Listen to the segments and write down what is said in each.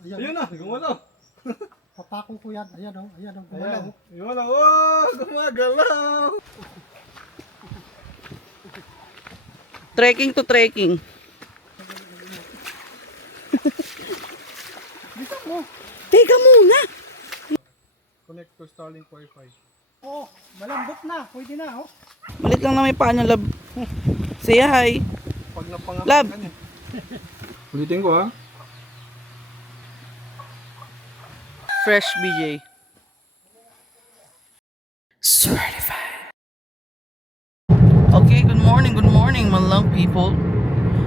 Ayun na, gumalaw. Papako ko yan. Ayan o, Ayan, gumalaw. gumalaw. Oh, gumagalaw. Trekking to trekking. Dito mo. Teka muna. Connect to Starlink Wi-Fi. Oh, malambot na. Pwede na, oh. Malit lang na may paano, love. Say hi. Pag napangalan Lab. ka niya. Ulitin ko ha. Fresh BJ. Certified. Okay, good morning, my love people.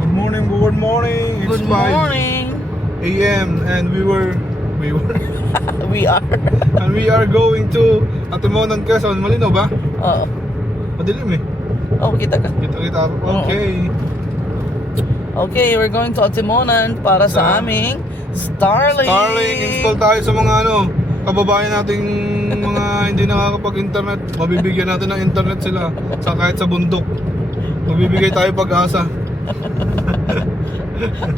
Good morning, good morning. It's Good 5 morning. a.m. and we are We are. and we are going to Atimonan, Quezon. Malinaw ba? Oo. Madilim eh. Oh, kita ka. Kita. Okay. Okay, we're going to Atimonan para sa aming Starlink. Starlink, install tayo sa mga kababayan nating mga hindi nakakapag-internet. Mabibigyan natin ng internet sila sa kahit sa bundok. Mabibigay tayo pag-asa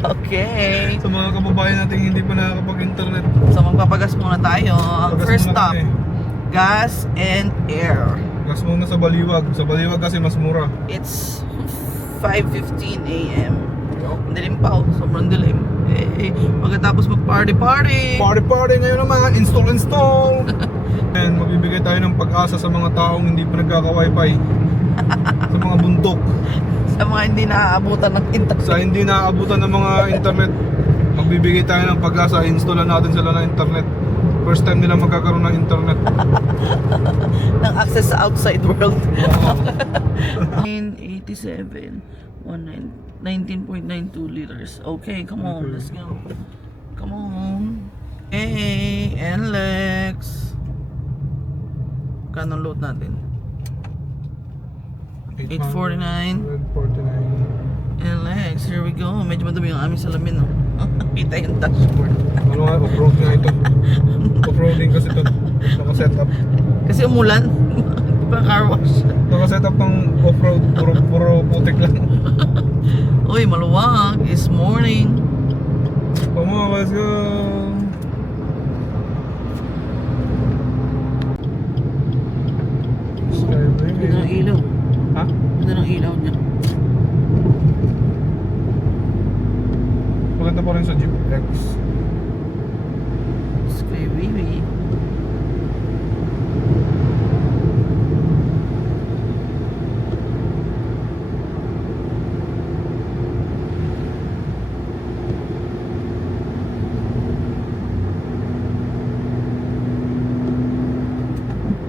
Okay. sa mga kababayan nating hindi pa nakakapag-internet. So magpapagas muna tayo. Ang Pagas first muna stop, kami. gas and air. Gas muna sa Baliwag. Sa Baliwag kasi mas mura. It's 5:15 a.m. Ang dilim pa, sobrang dilim. Eh, pagkatapos mag-party. Party ngayon naman. Install. And mabibigay tayo ng pag-asa sa mga taong hindi pa nagkaka-wifi. Sa mga bundok. Sa mga hindi naaabutan ng internet. Sa hindi naaabutan ng mga internet, magbibigay tayo ng pag-asa. Installan natin sila ng internet. First time nila magkakaroon ng internet. ng access sa outside world. Oo. 987 19.92 liters. Okay, come on, let's go. Come on. Hey, NLEX. Kano load natin? 849. 849. NLEX, here we go. Medyo madumi yung aming salamin, no? Kita yung dashboard. Ano nga, off-road nga ito. Off-roading kasi ito. Naka-setup. Kasi umulan. Pa car wash. Naka-setup ng off-road. Puro putik lang. Uy, maluwag. It's morning. Come on, let's go. Ganda ng ilaw. Ha? Ganda ng ilaw niya. Maganda pa rin sa Jeep X. Sky baby.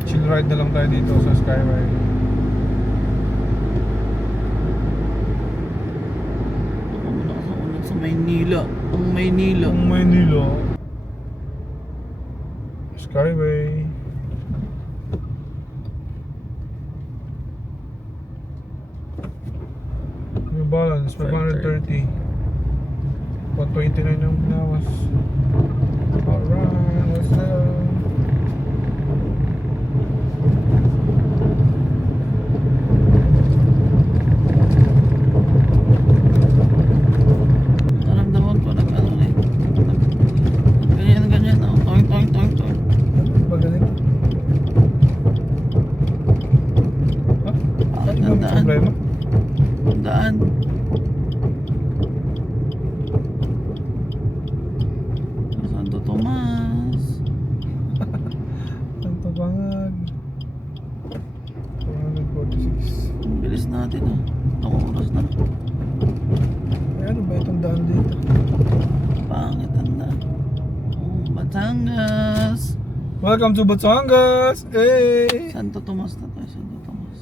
Chill ride na lang tayo dito sa Skyway. Ako muna nakaunan sa Maynila. Ang Maynila. Ang Maynila. Skyway. New balance, 530. 129 ang binawas. Alright, let's go. Naramdaman ko nag-ano na eh. Ganyan. Oh. Toing. Magaling. Ha? Bakit Ano ang ang daan? problema? Ang daan. Santo Tomas. Santo Bangag. 446. Ang bilis natin ah. Ang oras na. Ano ba itong daan dito? Pangit ang daan. Oh, Batangas. Welcome to Batangas! Hey! Santo Tomas na tayo. Santo Tomas.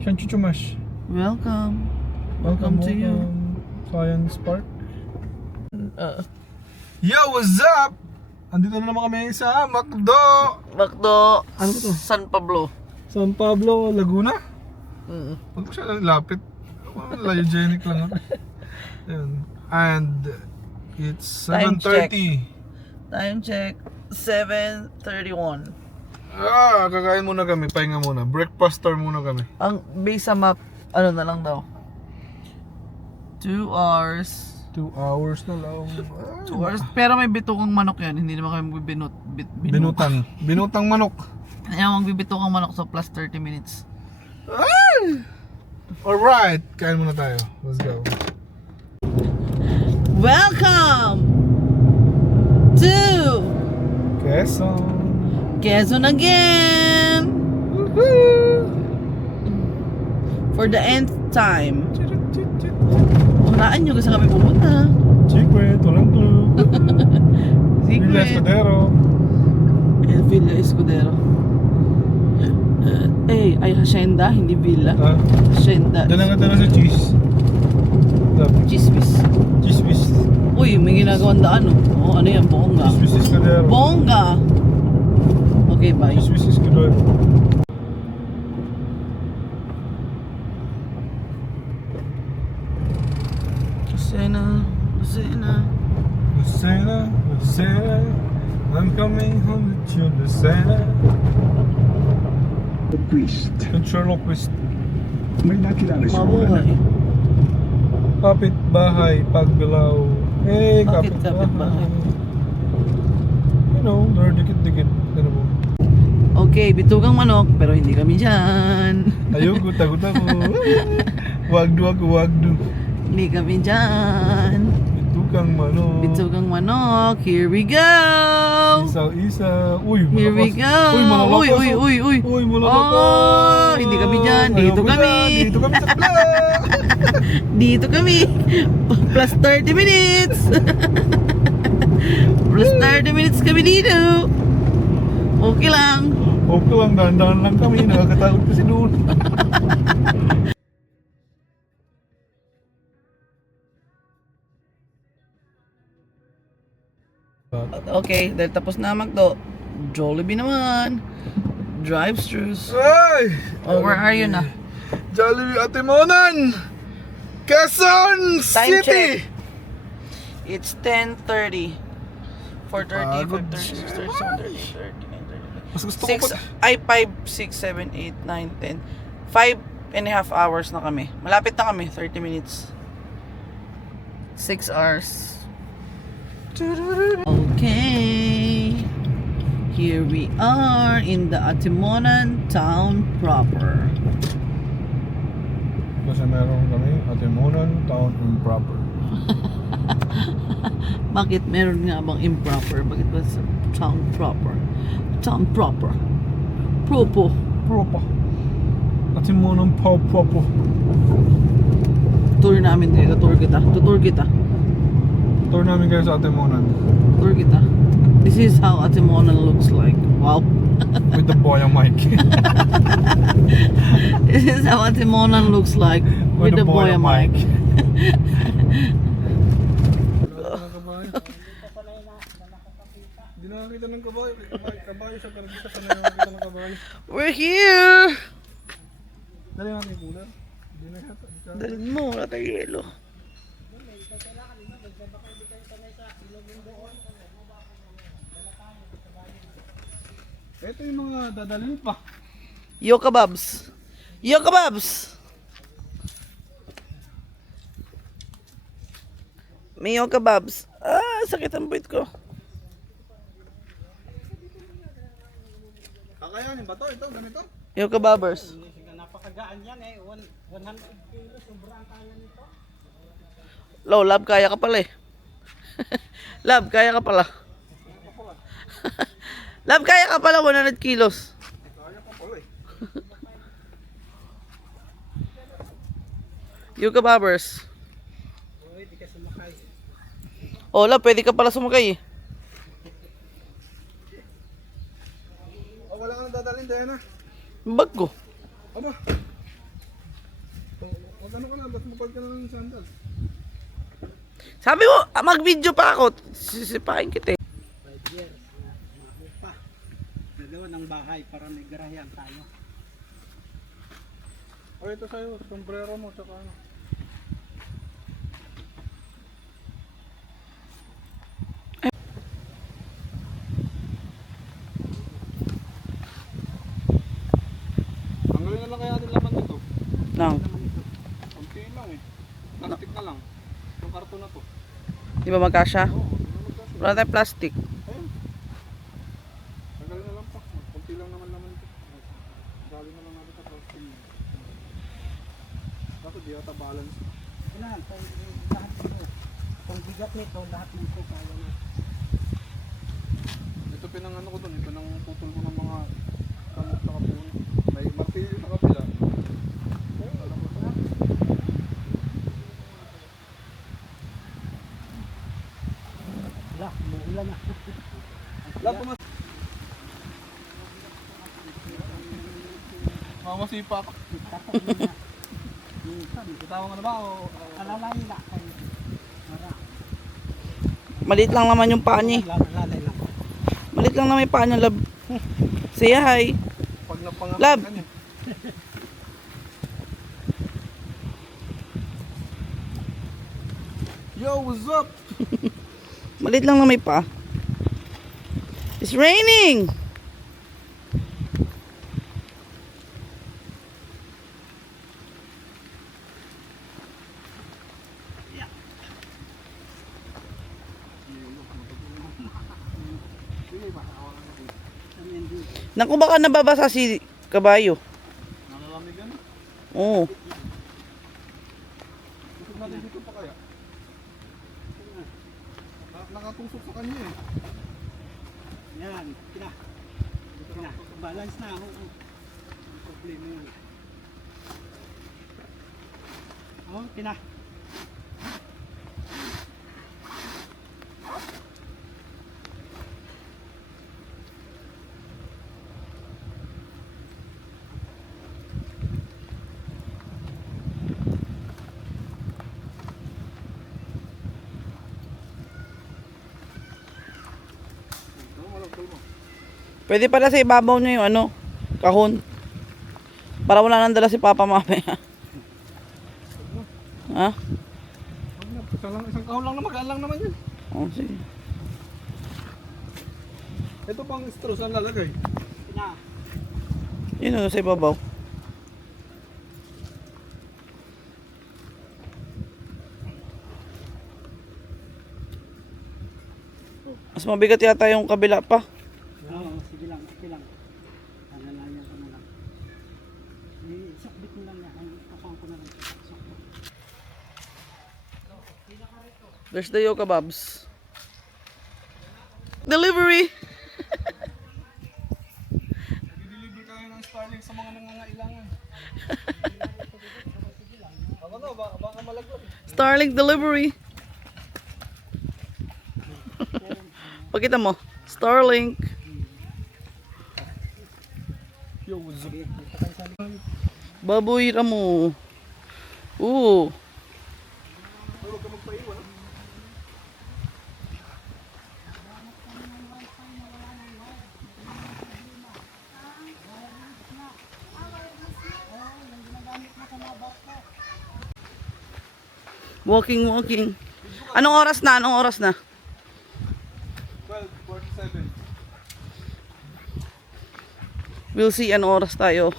Chanchuchumash. Welcome. Welcome to you. Science Park. Yo, what's up? Andito na naman kami sa McDo! Macdo. Ano to? San Pablo. San Pablo, Laguna? Mm. Huwag mo siya lapit. Lyogenic lang ako. Ayun. And it's Time 7:30. Time check. 7:31. Kakain muna kami, pahinga muna. Breakfaster muna kami. Ang base sa map, ano na lang daw? 2 hours 2 hours na lang. 2 hours. Pero may bitukang manok yan. Hindi naman kami Binutang. Binutang manok. Kaya magbibitukang manok so plus 30 minutes. Alright, kain muna tayo. Let's go. Welcome to Quezon again. For the nth time. Hulaan nyo kasi kami pumunta. Secret, walang clue. Villa Secret. Escudero. Villa Escudero. Ay hacienda, hindi villa. Hacienda. Diyan ang katira sa cheese. Chismis. Cheese. Uy, may ginagawang daan oh. Ano yan? Bongga. Cheese Escudero. Bongga! Okay, bye. Cheese Escudero. Lucena. Lucena, I'm coming home with you, Lucena. Twist. Ventriloquist. May nakilala siya. Mabuhay. Kapitbahay, pagbilaw. Hey, Bakit kapitbahay. kapitbahay? You know, they're dikit-dikit. Ano mo? Okay, bitugang manok, pero hindi kami dyan. Ayoko, takot ako. Wagdu ako, wagdu. Hindi kami dyan. Bitugang manok. Bitugang manok, here we go! Isaw-isa. Uy, malakas. Here we go! Uy, malalakas. Uy! Uy, malalakas. Oh, hindi kami dyan. Dito Ayoko kami. dyan. Dito kami sa vlog. Dito kami. Plus 30 minutes. Plus 30 minutes kami dito. Okay lang. Okay lang, dahan-dahan lang kami. Nakakatakot kasi doon. Okay, dahil tapos na magdo. Jollibee naman. Drive-thrus. Ay! Oh, where are you na? Jollibee Atimonan! Quezon Time City! check. It's 10:30. 4:30, Pagod 5:30, 6:30, 7:30, 8:30, 9:30. Mas gusto ko 6, pa. ay 5, 6, 7, 8, 9, 10. 5.5 hours na kami. Malapit na kami, 30 minutes. 6 hours. Okay. Here we are in the Atimonan town proper. Kasi meron kami Atimonan Town Improper. Bakit meron nga bang improper? Bakit ba sa town proper? Town proper. Propo. Proper. Atimonan Proper. Tour namin dito. Tour kita. Tutur kita. Tour namin kayo sa Atimonan. Tour kita. This is how Atimonan looks like. Wow. With the boy on mic. This is how Atimonan looks like with the boy on mic. Hindi nakakita ng kabayo. Kabayo siya, pero gusto ka na nakakita ng kabayo. We're here! Dali natin yung cooler. Hindi na yata. Dalhin mo, wala tayo yelo. Ito yung mga dadalhin pa. Yo kebabs! Yo kebabs! May yo kebabs. Ah, sakit ang buwit ko. Kakayanin ba to? Ito, ganito? Yo kebabers. Napakagaan yan eh. 100 kilos, sobrang kaya nito. Low, lab, kaya ka pala eh. Lab, kaya ka pala. Lab, kaya ka pala 100 kilos. Kaya pa pala eh. Yo kebabers. Uy, di ka sumakay. Oh, lab, pwede ka pala sumakay eh. Oh, wala kang dadalhin, Diana. Bag ko. Aba. Wag ano ka na, ba't mapag ka na ng sandals? Sabi mo, mag-video pa ako. Sisipain kita eh. 5 years. Pa. Nagawa ng bahay para may garayan tayo. O ito sa'yo, sombrero mo, tsaka ano. Tanggalin na lang kaya natin laman dito. Nang. Kunti lang eh. Plastic na lang. Yung karton na to. Di ba magkasya? Wala tayong plastic. Ayun. Tagal na lang pa. Kunti lang naman naman ito. Galing na lang natin sa plastic. Dapat di ata balance. Yan, lahat nito. Kung bigat nito, lahat nito kaya na. Ito pinang ano ko dun. Ito nang putol ko ng mga kamot na kapuno. May martilyo na kapila. Ayun, alam mo na. Wala, umuulan na. Wala pumas. Mamasipa ka. Tatag na. Minsan, Tatawa ka na ba o? alalay na kayo. Mara. Maliit lang naman yung paa niya. Alalay lang. Maliit lang naman yung paa niya, love. Say hi. Pag napangakan Lab. ka niya. Yo, what's up? Maliit lang naman yung paa. It's raining! Naku, baka nababasa si kabayo. Nalalamig yan. Oo. Tusok natin dito pa kaya? Nakatusok sa kanya eh. Yan, kina. Kina. Balance na. Oo. Problema yun. Oh, kina. Pwede pala sa ibabaw niya yung ano, kahon. Para wala nang dala si Papa mamaya. Ha? Isang kahon lang na magaan lang naman yan. Oh, sige. Ito pang straw saan lalagay? Kina. Yun ano, sa ibabaw. Mas mabigat yata yung kabila pa. Oo, sige lang, okay lang. Alalayan ko na lang. Sakbit mo lang yan. Kasama ko na lang. Sakbit. There's the Yoka Babs. Delivery! I-deliver kayo ng Starlink sa mga nangangailangan. Ako na, baka malaglag. Starlink delivery. Pakita mo. Starlink. Yo, what's up? Baboy ramo. Huwag ka magpaiwan. Walking. Anong oras na? 12:47. We'll see anong oras tayo.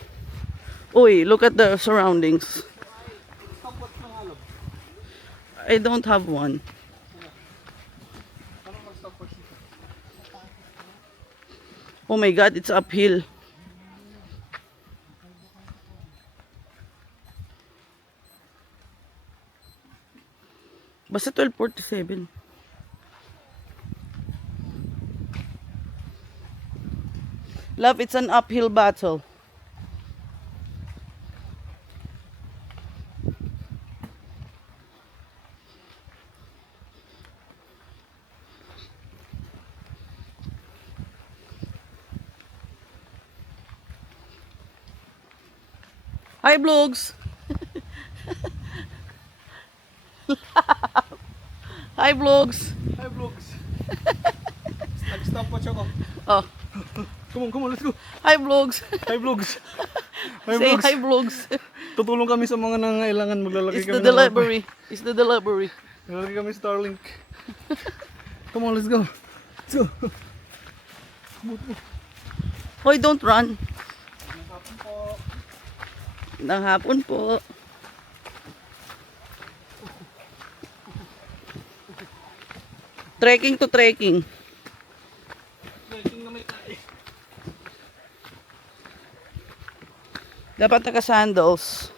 Uy, look at the surroundings. Stopwatch ng alab. I don't have one. Ano mag-stopwatch dito? Oh my God, it's uphill. Basta 12:47. Love, it's an uphill battle. Hi, vlogs. Hi, vlogs. Hi vlogs. Nag-stopwatch ako. Oh, Come on, let's go. hi, vlogs. Hi vlogs. Hi Say vlogs. hi, vlogs. Tutulong kami sa mga nangangailangan. Maglalagay It's kami the delivery. It's the delivery. Maglalagay kami Starlink. Come on, let's go. Let's go. Hoy, don't run. Hapon po. Nang hapon po. Trekking to trekking. Trekking na may tae. Dapat naka-sandals.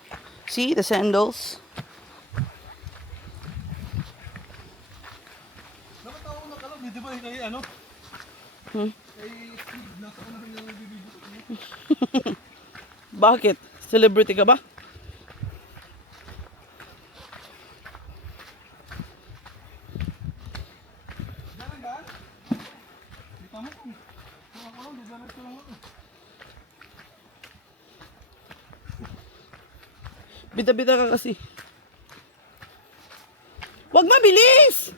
See the sandals? Dapat ako nakalog, di ba? Kay ano? Hmm? Kay Steve, nasa ko na rin yung bibigyan niya. Bakit? Celebrity ka ba? Dalan ba? Di pa mo kung nakakulong, di dalan ko lang ako. Bida-bida ka kasi. Wag mabilis!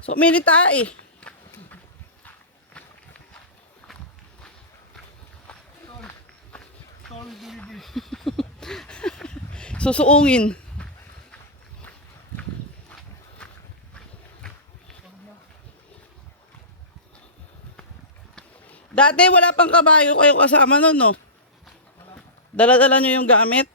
So, mini tae. Sorry, delivery. Susuungin. Dati wala pang kabayo kayo kasama nun, no? Dala-dala nyo yung gamit.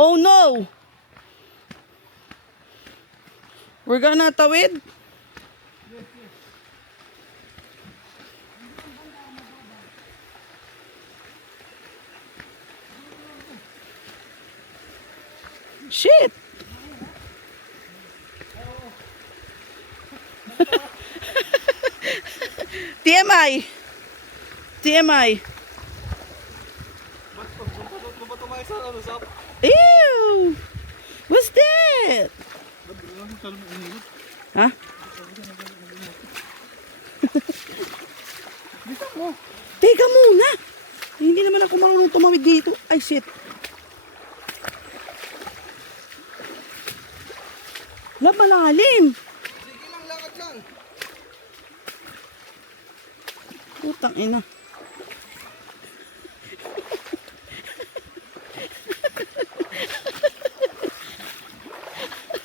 Oh no! We're gonna tawid? Shit! TMI! TMI! Ba't ba tumayo sa ano sa... Ew! What's that? Ba't ba lang yung talong inilot? Ha? Bisa mo. Teka muna! Hindi naman ako marunong tumawid dito. Ay, shit. Malalim. Sige lang, lakad lang. Putang ina.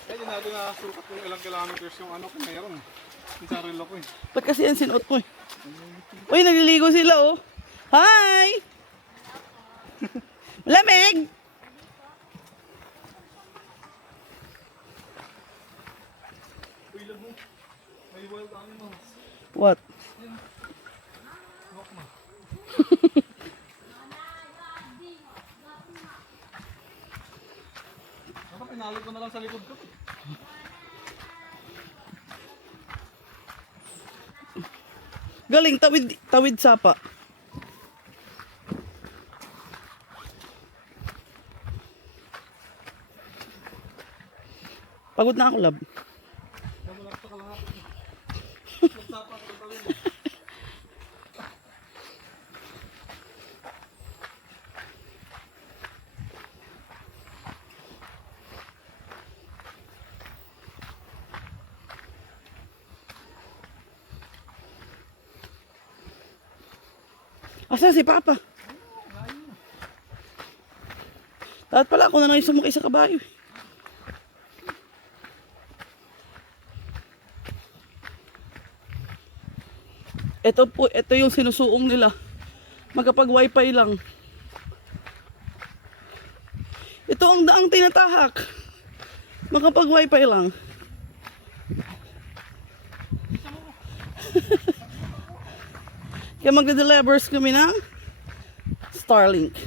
Ay, di natin nakasukat kung ilang kilometers yung ano ko mayroon. Yung sarilo ko eh. Ba't kasi yan sinuot mo eh? Uy, nagliligo sila oh. Hi! Lamig! Uy, lag mo. May wild animals. What? Walk mo. Baka pinalo ko na lang sa likod ko. Galing, tawid sapa. Pagod na ako, lab. Namalak sa kalahati. Nagsapa ko sa tawin. Asa si Papa? Dapat pala ako na lang yung sumakay sa kabayo. Ito po, ito yung sinusuong nila. Magkapag wifi lang. Ito ang daang tinatahak. Magkapag wifi lang. Kaya magde-delivers kami ng Starlink.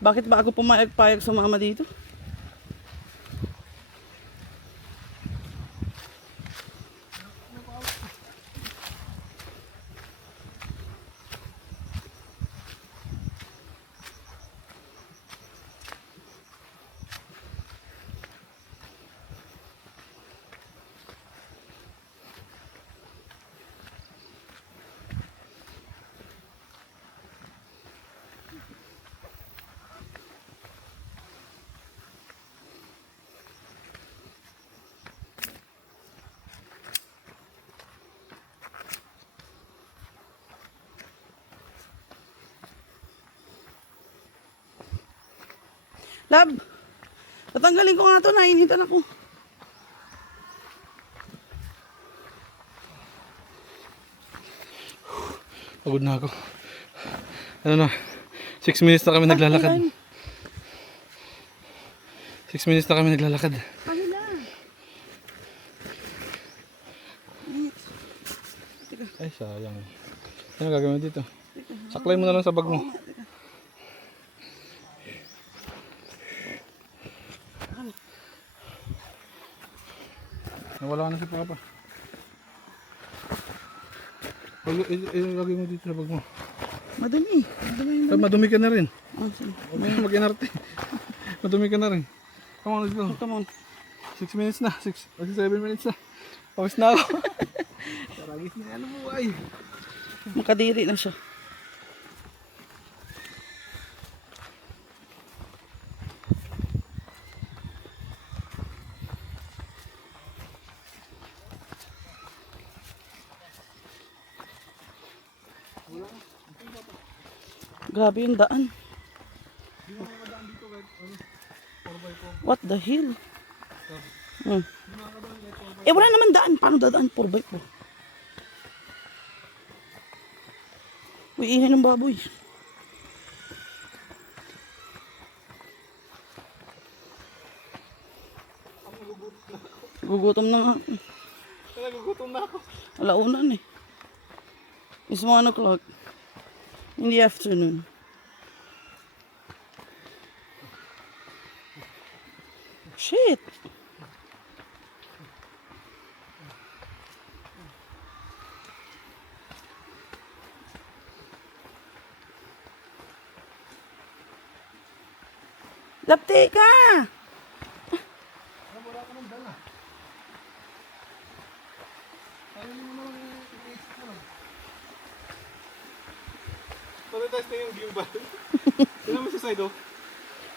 Bakit ba ako pumayag-payag sa mama dito? Lab, tatanggalin ko nga to, nainitan ako. Pagod na ako. Ano na, 6 minutes na kami naglalakad. 6 minutes na kami naglalakad. Kanila. Ay, sayang. Ano gagawin mo dito? Saklay mo na lang sa bag mo. Nawala na si Papa. Ilagay mo dito sa bag mo. Madumi. Madumi yung Ay, madumi ka na rin. Oh, sige. Huwag mo na mag-inarte. Madumi ka na rin. Come on, let's go. Come on. 6 minutes na. 7 minutes na. Pawis na ako. Paragis na ano mo ay. Makadiri na siya. Grabe yung daan. What the hell? Eh wala naman daan. Paano dadaan 4x4? Uy, ingay ng baboy. Gugutom na nga. Nagugutom na ako. Alauna na eh. It's 1 o'clock in the afternoon. Shit. Lapte ka! Pag-test na yung gimbal. Tignan mo sa side oh.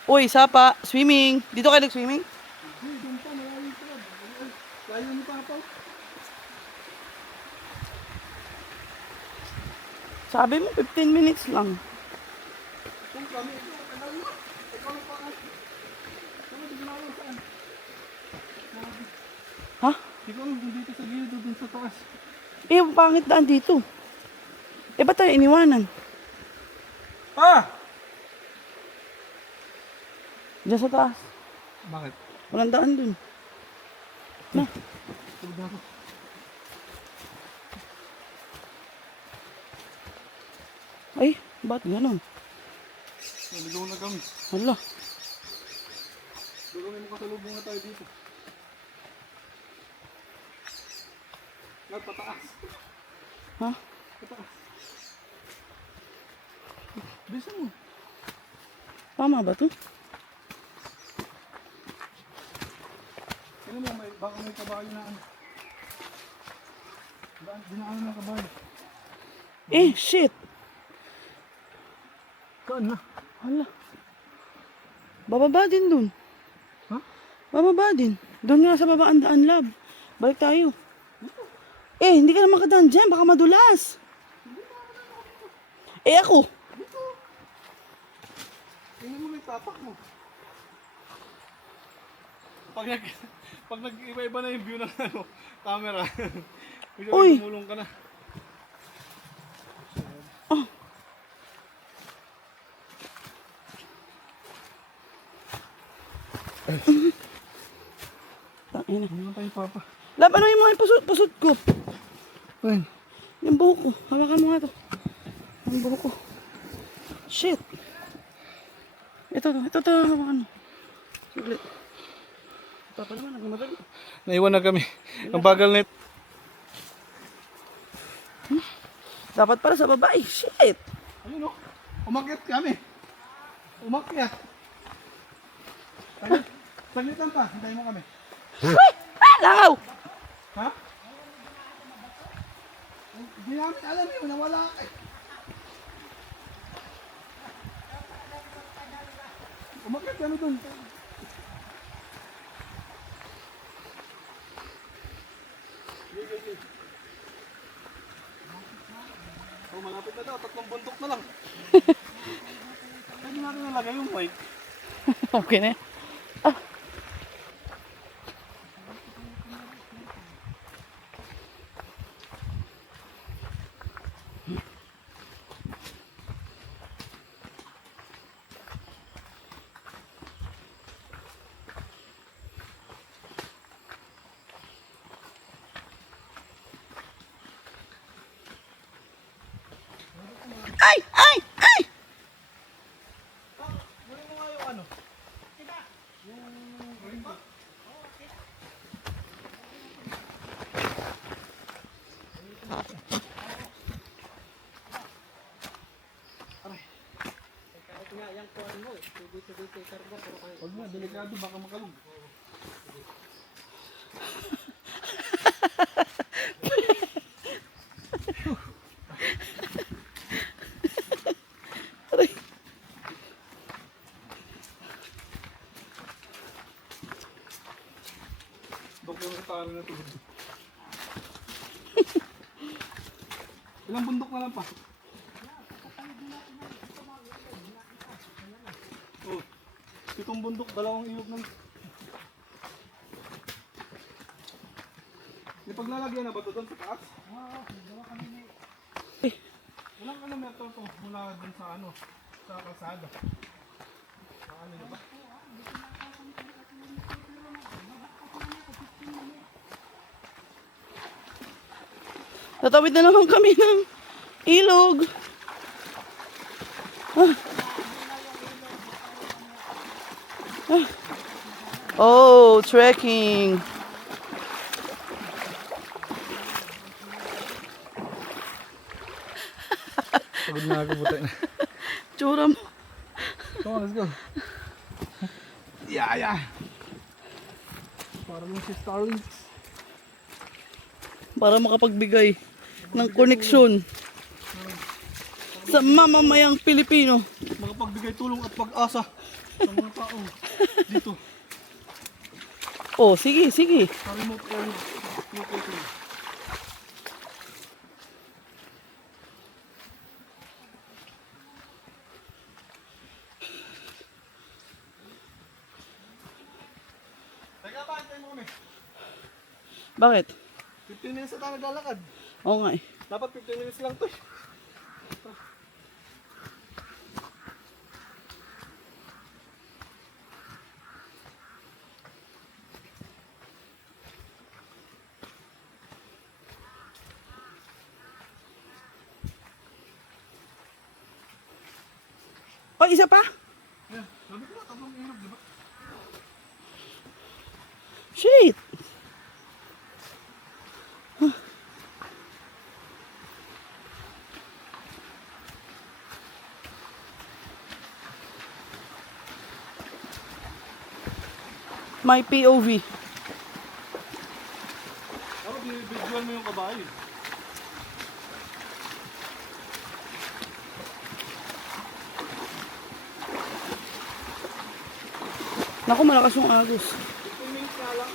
Uy, sapa, swimming. Dito kayo nag-swimming? Layo ni Papa. Sabi mo, 15 minutes lang. Ha? Hindi ko alam kung dito sa gilid o dun sa taas. Eh, pangit daan dito. Eh, ba't tayo iniwanan? Ah! Diyan sa taas. Bakit? Walang daan dun. Na. Pagod na ako. Ay, ba't ganon? Naligaw na kami. Hala. Gagawin mo kasalubong na tayo dito. Pataas. Ha? Pataas. Bilisan mo. Tama ba to? Ano mo, baka may kabayo na ano. Dinaan ng kabayo. Eh, shit. Saan na? Hala. Bababa din dun. Ha? Bababa din. Doon nga sa baba ang daan, lab. Balik tayo. Eh, hindi ka na makadaan dyan. Baka madulas. Eh, ako. Tingnan mo may tapak mo. Pag nag-iba-iba na yung view ng ano, camera. Uy. Tumulong ka na. Tangina. Hindi mo tayo Papa. Lab, ano yung mga pusot ko? Ayun. Yung buhok ko. Hawakan mo nga to. Yung buhok ko. Shit. Ito, hawakan mo. Saglit. Papa naman, nagmamadali. Naiwan na kami. Ang bagal na ito. Dapat pala sa babae. Shit. Ayun o. Umakyat kami. Umakyat. Saglitan pa. Hintayin mo kami. Uy! Ah, langaw! Ha? Hindi namin alam yun. Nawala ka eh. Umakyat kami dun. Oh, malapit na daw. 3 bundok na lang. Pwede natin nalagay yung mic. Okay na yan. Ah. Ay! Ay! Ay! Kahit nga yung kuwan mo, dito ikarga, pero kayo. Huwag na, delikado, baka makalog. Aray. Dokumentary na ito. Ilang bundok na lang pa? Oh, 7 bundok, 2 ilog ng... May paglalagyan na ba ito doon sa taas? Oo, dalawa kami ni... Walang kilometro to mula doon sa ano, sa kalsada. Sa ano na ba? Tatawid na naman kami ng ilog. Ah. Ah. Oh, trekking. Pagod na ako buta na. Tsura mo. Come on, let's go. Yeah. Para lang si Starlink. Para makapagbigay ng koneksyon sa mamamayang Pilipino. Makapagbigay tulong at pag-asa sa mga tao dito Oh, sige, sige. sa remote area location. Teka ba, antayin mo kami. Bakit? 15 minutes na tayo naglalakad. Oo nga eh. Dapat 15 minutes lang to. Oh, isa pa? Ayan, sabi ko na, 3 ilog, di ba? Shit. My POV. Dapat visual mo yung kabayo. Naku, malakas yung agos. 15 minutes na lang.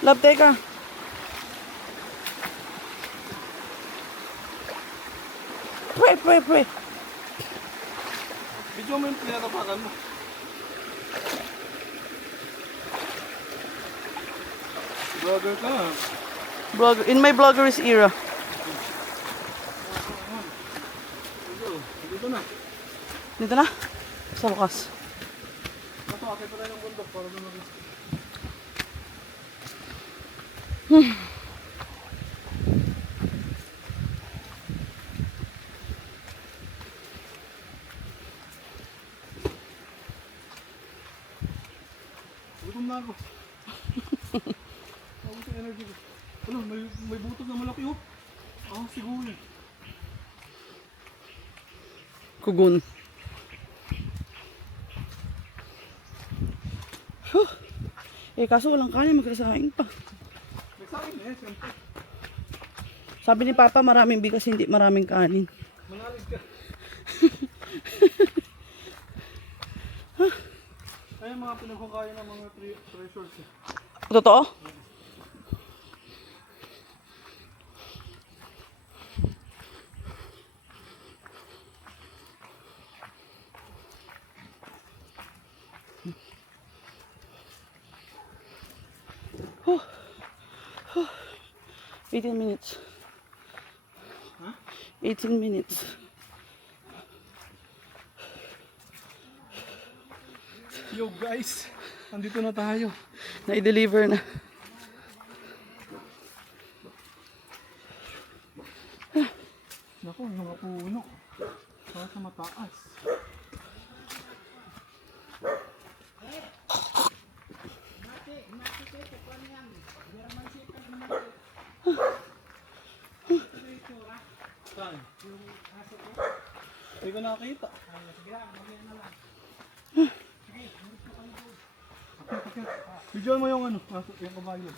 Love, teka. Pre. Video mo yung tinatapakan mo. Vlogger ka na. Blogger, in my blogger's era. Dito na. Dito na. Sa bukas. Ito, akit pa tayo ng bundok para lumagay. Gutom na ako. Ako sa energy ko. Ano, may butog na malaki oh. Ah, siguro. Kugun. Huh. Eh, kaso walang kanin, magkasaing pa. May sakin eh, siyempre. Sabi ni Papa, maraming bigas, hindi maraming kanin. Manalig ka. Ay, mga pinagkukaya ng mga treasures eh. Totoo? 18 minutes. Ha? 18 minutes. Yo guys, andito na tayo. Na-deliver na. Naku, yung mga puno. Para sa mataas. Saan? Hindi ko nakakita. Bigyan mo yung ano, yung kabayo.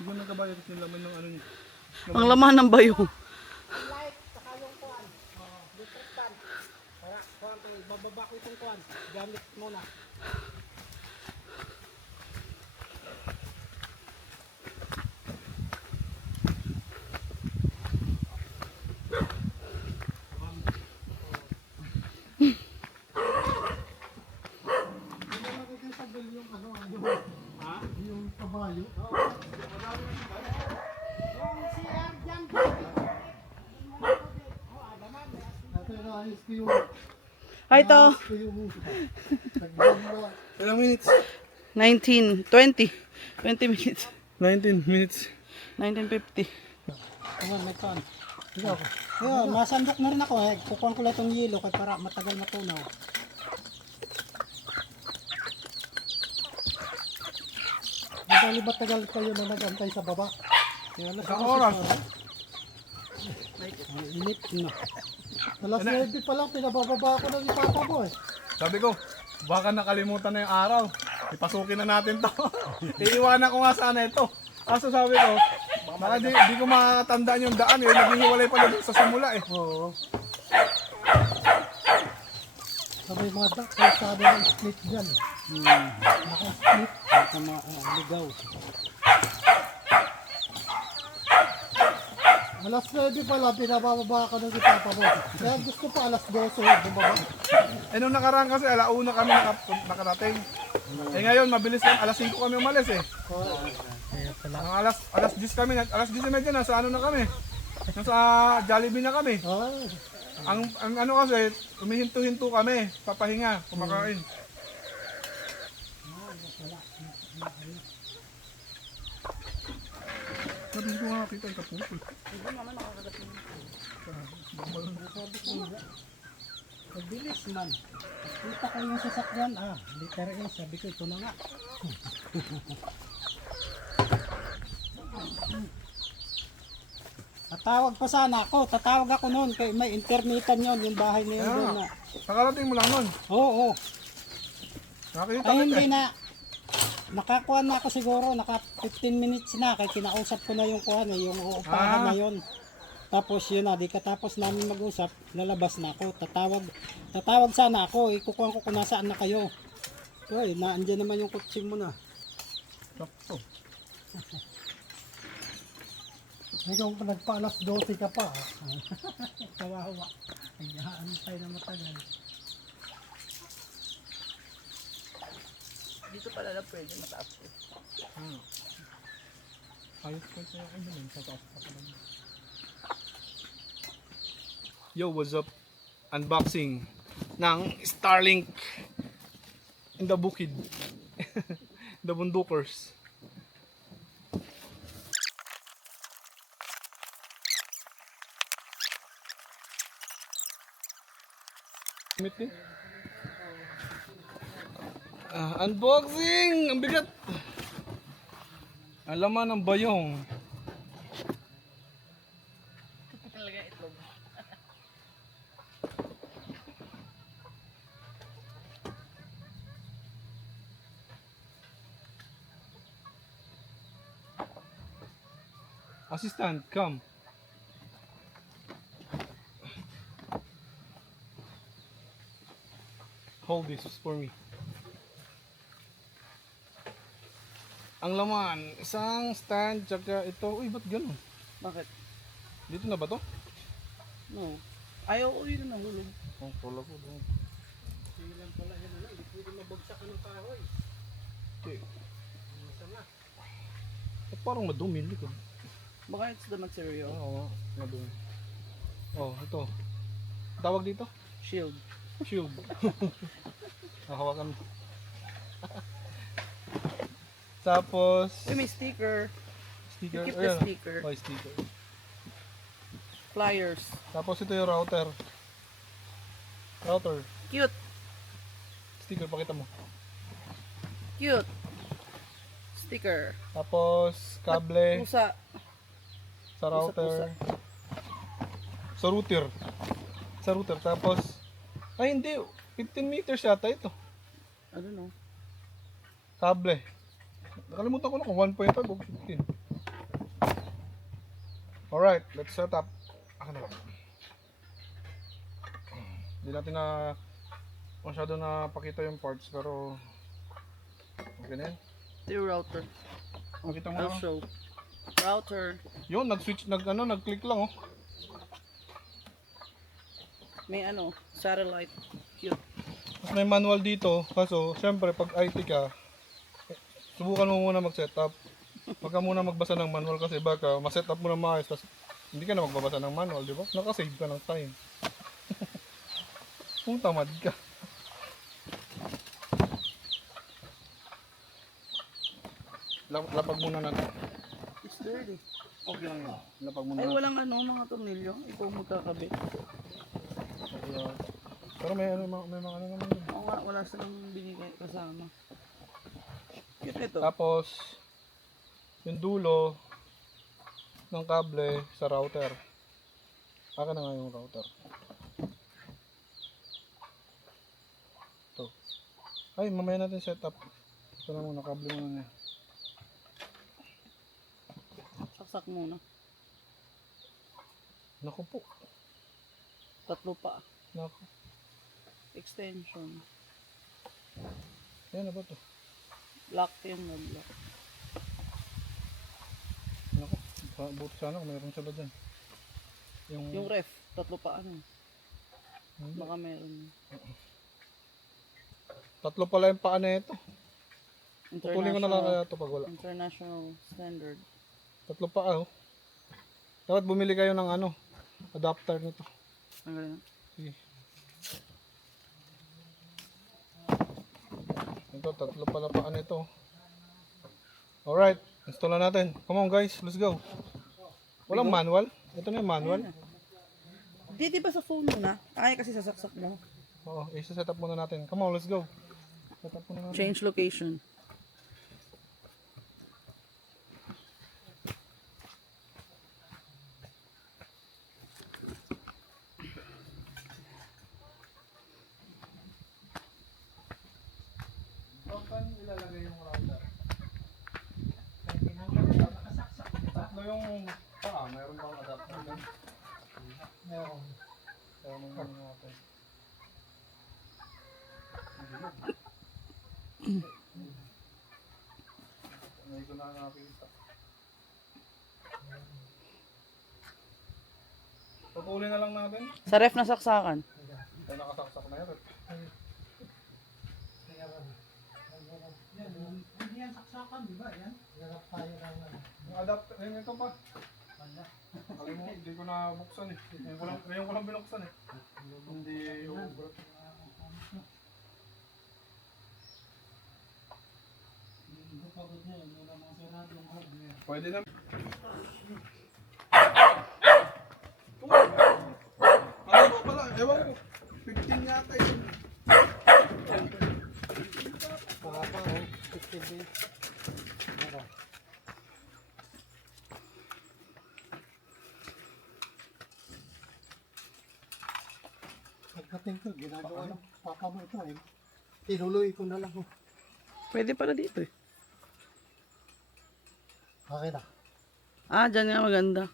Bigyan ng kabayo kasi yung laman ng ano niya. Ang laman ng bayong. Bababa ko itong kuhan. Gamit muna. Ay, ito. Ilang minutes? 19, 20. 20 minutes. 19 minutes. 1950. Kuhan, may kuhan. Yeah, masandok na rin ako eh. Kukuhan ko lang itong yelo kaya para matagal matunaw. Madali ba tagal kayo na nag-antay sa baba? Kaya alas Isang 12 oras. pa, ang init na. Alas 9 pa lang, pinabababa ako ng ipapa mo eh. Sabi ko, baka nakalimutan na yung araw. Ipasukin na natin to. Iiwanan ko nga sana ito. Kaso sabi ko, baka di ko makatandaan yung daan eh. Naghihiwalay pala dun sa simula eh. Oo. Sabay mga kalsada ng split dyan. Naka-split. Naka-ligaw. Alas 9 pa lang, pinabababa ako ng ipapa mo. Kaya gusto pa alas 12 bumaba. Eh nung nakaraan kasi alauna kami nakarating. Eh ngayon mabilis lang, alas 5 kami umalis eh. Kaya pala. Ang alas 10 kami, alas 10 medyo nasa ano na kami. Nasa Jollibee na kami. Ang ano kasi, umihinto-hinto kami, papahinga, kumakain. Sabi ko nga kita ang kapuso. Mabilis man. Kita ko yung sasakyan. Liter A. Sabi ko, ito na nga. Tatawag pa sana ako. Tatawag ako noon. Kaya may internetan yon yung bahay na yun. doon na. Nakarating mo lang nun. Oo. Nakakita Ay kita hindi eh. na. Nakakuha na ako siguro. Naka 15 minutes na. Kaya kinausap ko na yung kuha na yung uupahan na yun. Tapos yun na, di katapos namin mag-usap, lalabas na ako. Tatawag sana ako, ikukuha ko kung nasaan na kayo. Uy, naandyan naman yung kutsing mo na. Sakto. Ikaw pa nagpa-alas 12 ka pa. Kawawa. Naghaan tayo na matagal. Dito pala na pwede mataas ko. Ayos ko sa ano yun, sa taas pa pala. Yo, what's up? Unboxing ng Starlink in the bukid. The Bundukers. Unboxing! Ang bigat! Ang laman ng bayong. Talaga itlog. Assistant, come. Hold this for me. Ang laman, isang stand, tsaka ito. Uy, ba't ganun? Bakit? Dito na ba to? No. Ayaw, yun na nahulog. Oh, pala po. Ilan pala yun. Pwede mabagsak ka ng kahoy. Okay. Masama. Parang madumi likod. Baka it's the material. Oo, madumi. Oh, ito. Tawag dito? Shield. Shield. Hawakan mo. Tapos, Uy, may sticker. sticker. You keep the Ayan. sticker. Oh, sticker. Pliers. Tapos ito yung router. Router. Cute. Sticker, pakita mo. Cute. Sticker. Tapos, kable Pusa. sa router. Sa router. Sa router. Tapos, ay hindi. 15 meters yata ito. I don't know. Kable. Nakalimutan ko na kung 1.5 o 15. Alright, let's set up. Akin na lang. Hindi natin na masyado na pakita yung parts pero okay na yan. Ito yung router. Makita mo I'll na. show. Router. Yun, nag-switch, nag-click lang oh. May ano, satellite. Cute. Mas may manual dito, kaso syempre pag IT ka, subukan mo muna mag-setup. Huwag ka muna magbasa ng manual kasi baka ma-setup mo na maayos tapos hindi ka na magbabasa ng manual, di ba? Nakasave ka ng time. Kung tamad ka. Lapag muna natin. It's dirty. Okay lang yun. Lapag muna Ay, natin. walang ano, mga tornilyo. Ikaw magkakabit. Okay lang. Pero may ano, may mga ano naman yun. Oo nga, wala silang binigay kasama. Cute ito. Tapos, yung dulo ng kable sa router. Akin na nga yung router. Ito. Ay, mamaya natin setup. Ito na muna, kable muna niya. Saksak muna. Naku po. Tatlo pa. Naku. Extension. Ayan na ba ito? Lock yun na lock. Naku. Buti sana kung mayroon sila dyan. Yung ref, tatlo pa ano. Hindi. Baka meron. Tatlo pala yung paa na ito. Putulin ko na lang kaya ito pag wala. International standard. Tatlo paa oh. Dapat bumili kayo ng ano, adapter nito. Ang galing. Sige. Ito, tatlo pala paa nito. Alright, install na natin. Come on guys, let's go. Walang manual? Ito na yung manual. Di ba sa phone mo na? Ay, kasi sasaksak mo. Oo, isa-set up muna natin. Come on, let's go. Set up muna natin. Change location. Saan ilalagay yung router? Tatlo yung paa, mayroon bang adapter dyan? Meron. Kaya muna natin. Ngayon ko na nakakita. Pupuli na lang natin. Sa ref na saksakan. Kaya nakasaksak na yun. Hindi yan saksakan, di ba? Yan. Ganap tayo ng ano. Yung adapter, yun ito pa. Alam mo, hindi ko na buksan eh. Ngayon ko lang binuksan eh. Hindi yung... Hindi pagod niya. Hindi naman sarado yung hardware. Pwede na. Ano ba pala? Ewan ko. 15 yata yun. Papa, oh. 15 din. Ano? Pagdating ko, ginagawa ng papa mo ito eh. Tinuloy ko na lang. Oh. Pwede pala dito eh. Okay na. Ah, dyan nga maganda.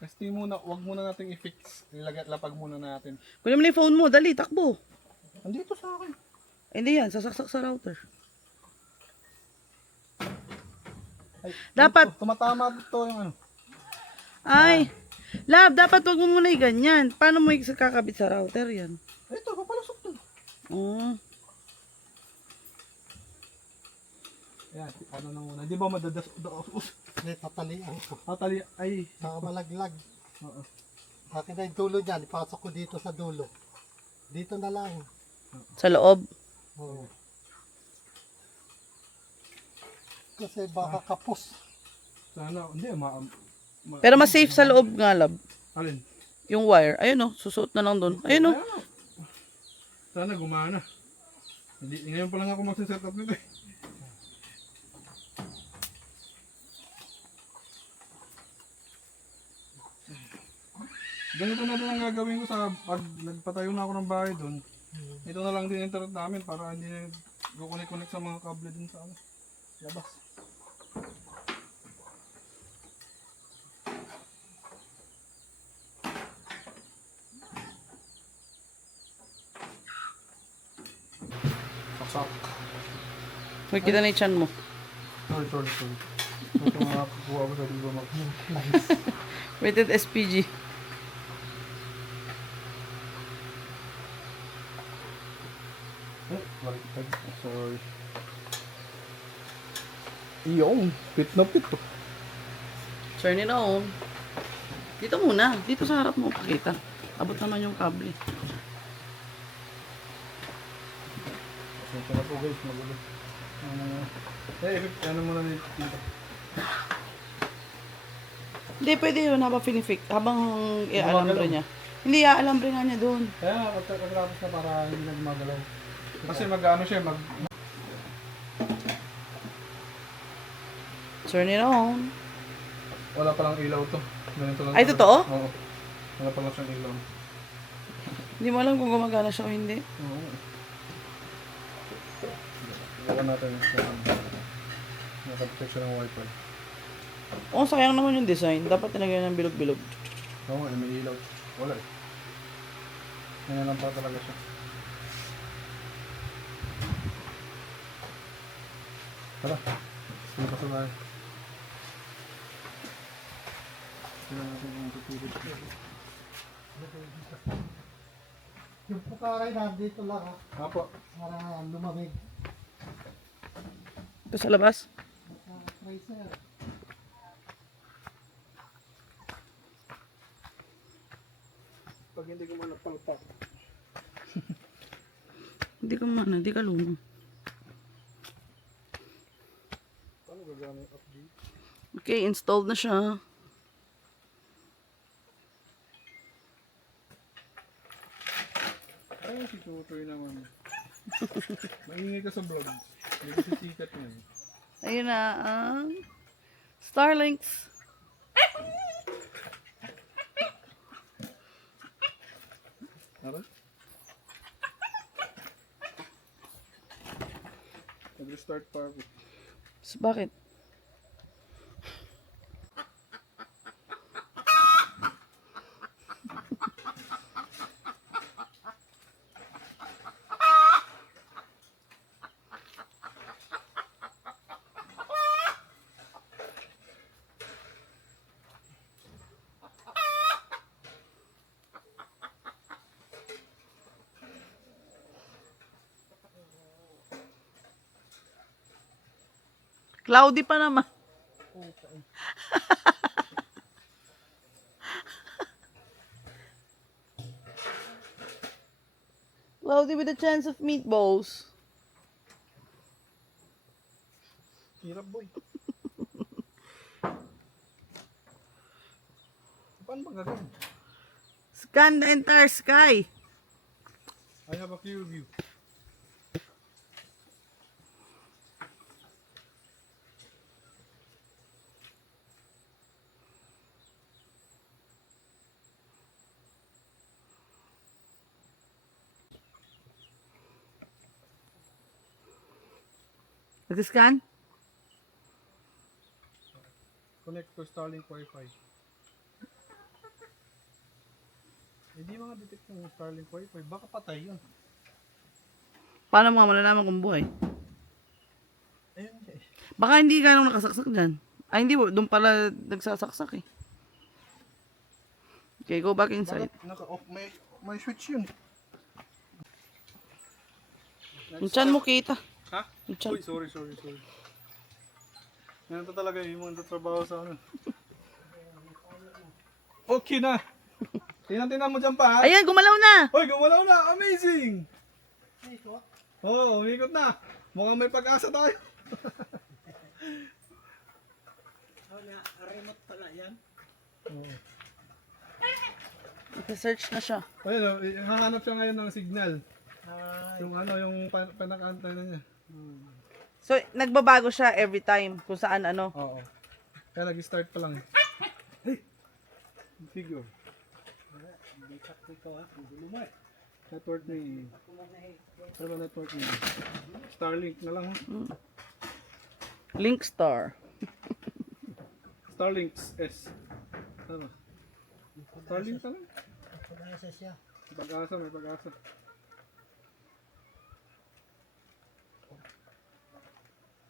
Kasi muna, wag muna nating i-fix. Lapag muna natin. Kunin mo na yung phone mo, dali, takbo. Andito sa akin. Ay, hindi yan, sasaksak sa router. Ay, Dapat- dito, tumatama to yung ano. Ay, love, dapat wag mo muna yung ganyan. Paano mo kakabit sa router yan? Ito, papalusok to. Oh. Yan, ano na muna. Di ba madadas... Hindi, tatalian ko. Tatali... Ay... Nakamalaglag. Oo. Akin na yung dulo niyan, ipasok ko dito sa dulo. Dito na lang. Sa loob. Oo. Kasi baka kapos. Sana, hindi, Pero mas safe sa loob nga, lab. Alin? Yung wire. Ayun o, susuot na lang doon. Ayun o. Sana gumana. Hindi, ngayon pa lang ako magsiset up nito eh. Ganito na din ang gagawin ko sa pag nagpatayo na ako ng bahay doon. Ito na lang din yung internet namin para hindi na kukunik-kunik sa mga kable din sa ano, labas. Saksak. May kita na yung chan mo. Sorry. Ito mga kukuha ko sa dito mag... Rated SPG. Baliktad. Sorry. Iyong, pit na pit to. Turn it on. Dito muna. Dito sa harap mo pakita. Abot naman yung kable. Ito na po guys, magulo. Ano muna dito? Hindi, pwede yun habang finifix. Habang i-alambre niya. Hindi, i-alambre nga niya doon. Kaya nga, pagkatapos na para hindi na gumagalaw. Kasi mag-ano siya, Turn it on. wala palang ilaw to. Ganito lang. Ay, totoo? Oo. Wala palang siyang ilaw. Hindi mo alam kung gumagana siya o hindi. Oo. Gawa natin yung nakadetect siya ng wifi. Oo, sayang naman yung design. Dapat tinagyan ng bilog-bilog. Oo nga, may ilaw. Wala eh. Ganyan lang pa talaga siya. Tara. Sino pa sa bahay? Sino natin yung tutulog. Yung pukaray na dito lang ha. Apo. Para lumamig. Ito sa labas. Sa tracer. Pag hindi ko manapalpak. Hindi ka luno. Paano gagana yung update? Okay, installed na siya. Ay, si Tutoy naman. Maingay ka sa vlog. Hindi ko si sikat niya. Ayun na ang Starlinks. Tara. Nag-restart pa ako. Bakit? Cloudy pa naman. Cloudy with a chance of meatballs. Hirap boy. Paano ba gagawin? Scan the entire sky. I have a clear view. Nag-scan? Connect to Starlink Wi-Fi. Hindi mga detect ng Starlink Wi-Fi. Baka patay yun. Paano mo malalaman kung buhay? Ayun siya eh. Baka hindi ganong nakasaksak dyan. Ay, hindi. Doon pala nagsasaksak eh. Okay, go back inside. Naka-off. May switch yun. Yung chan mo kita. Ha? Yung chan. Uy, sorry. Yan to talaga yung mga trabaho sa ano. Okay na. Tingnan mo dyan pa ha. Ayan, gumalaw na! Hoy, gumalaw na! Amazing! Oo, umikot na. Mukhang may pag-asa tayo. Remote pala yan. Nag-search na siya. Ayun, hahanap siya ngayon ng signal. Yung ano, yung panakantay na niya. So, nagbabago siya every time kung saan ano. Oo. Kaya nag-start pa lang. Hey! Figure. Network ni... Ano ba network ni? Starlink na lang. Linkstar. Starlink S. Ano? Starlink na lang? Pag-asa siya. Pag-asa, may pag-asa.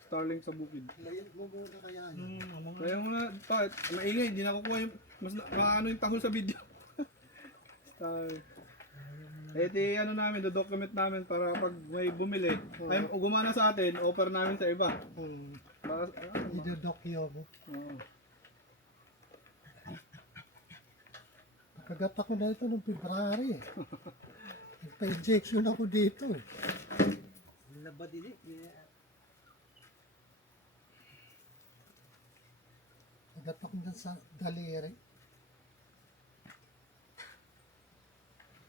Starlink sa bukid. Layot mo muna kaya. Kaya mo na, maingay, hindi na kukuha yung, mas maano yung tahol sa video. Star. Eh di ano namin, do-document namin para pag may bumili, ay gumana sa atin, offer namin sa iba. Para, Idodokyo mo. oo. Kagat ako na ito noong February eh. Nagpa-injection ako dito eh. Labadili. Kagat ako dyan sa galere.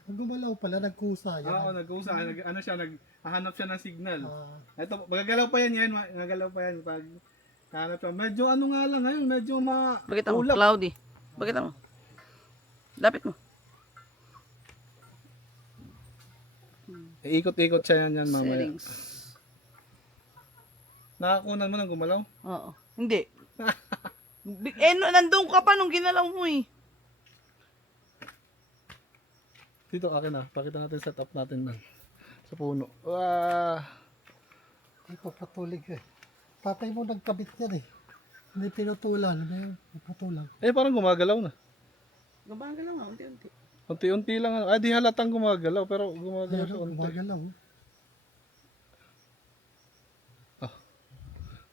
Ang gumalaw pala, nagkusa yan. Oo, nag-usa, ano siya, naghahanap siya ng signal. Ah, Ito, magagalaw pa yan, magagalaw pa yan pag hanap siya. Medyo ano nga lang ngayon, medyo Bakit mo? ulap. Cloudy. Bakit mo? Lapit mo. Ikot-ikot siya yan mamaya. Settings. Nakakunan mo ng gumalaw? Oo. Hindi. Nandun ka pa nung ginalaw mo eh. Dito akin na, pakita natin setup natin na sa puno. Wow! ito patulig eh. Tatay mo nagkabit yan eh. Hindi pinutulan, may putulan. Eh parang gumagalaw na. Gabaga lang nga, unti-unti. Unti-unti lang. Ay di halatang gumagalaw pero gumagalaw siya Pero unti. gumagalaw.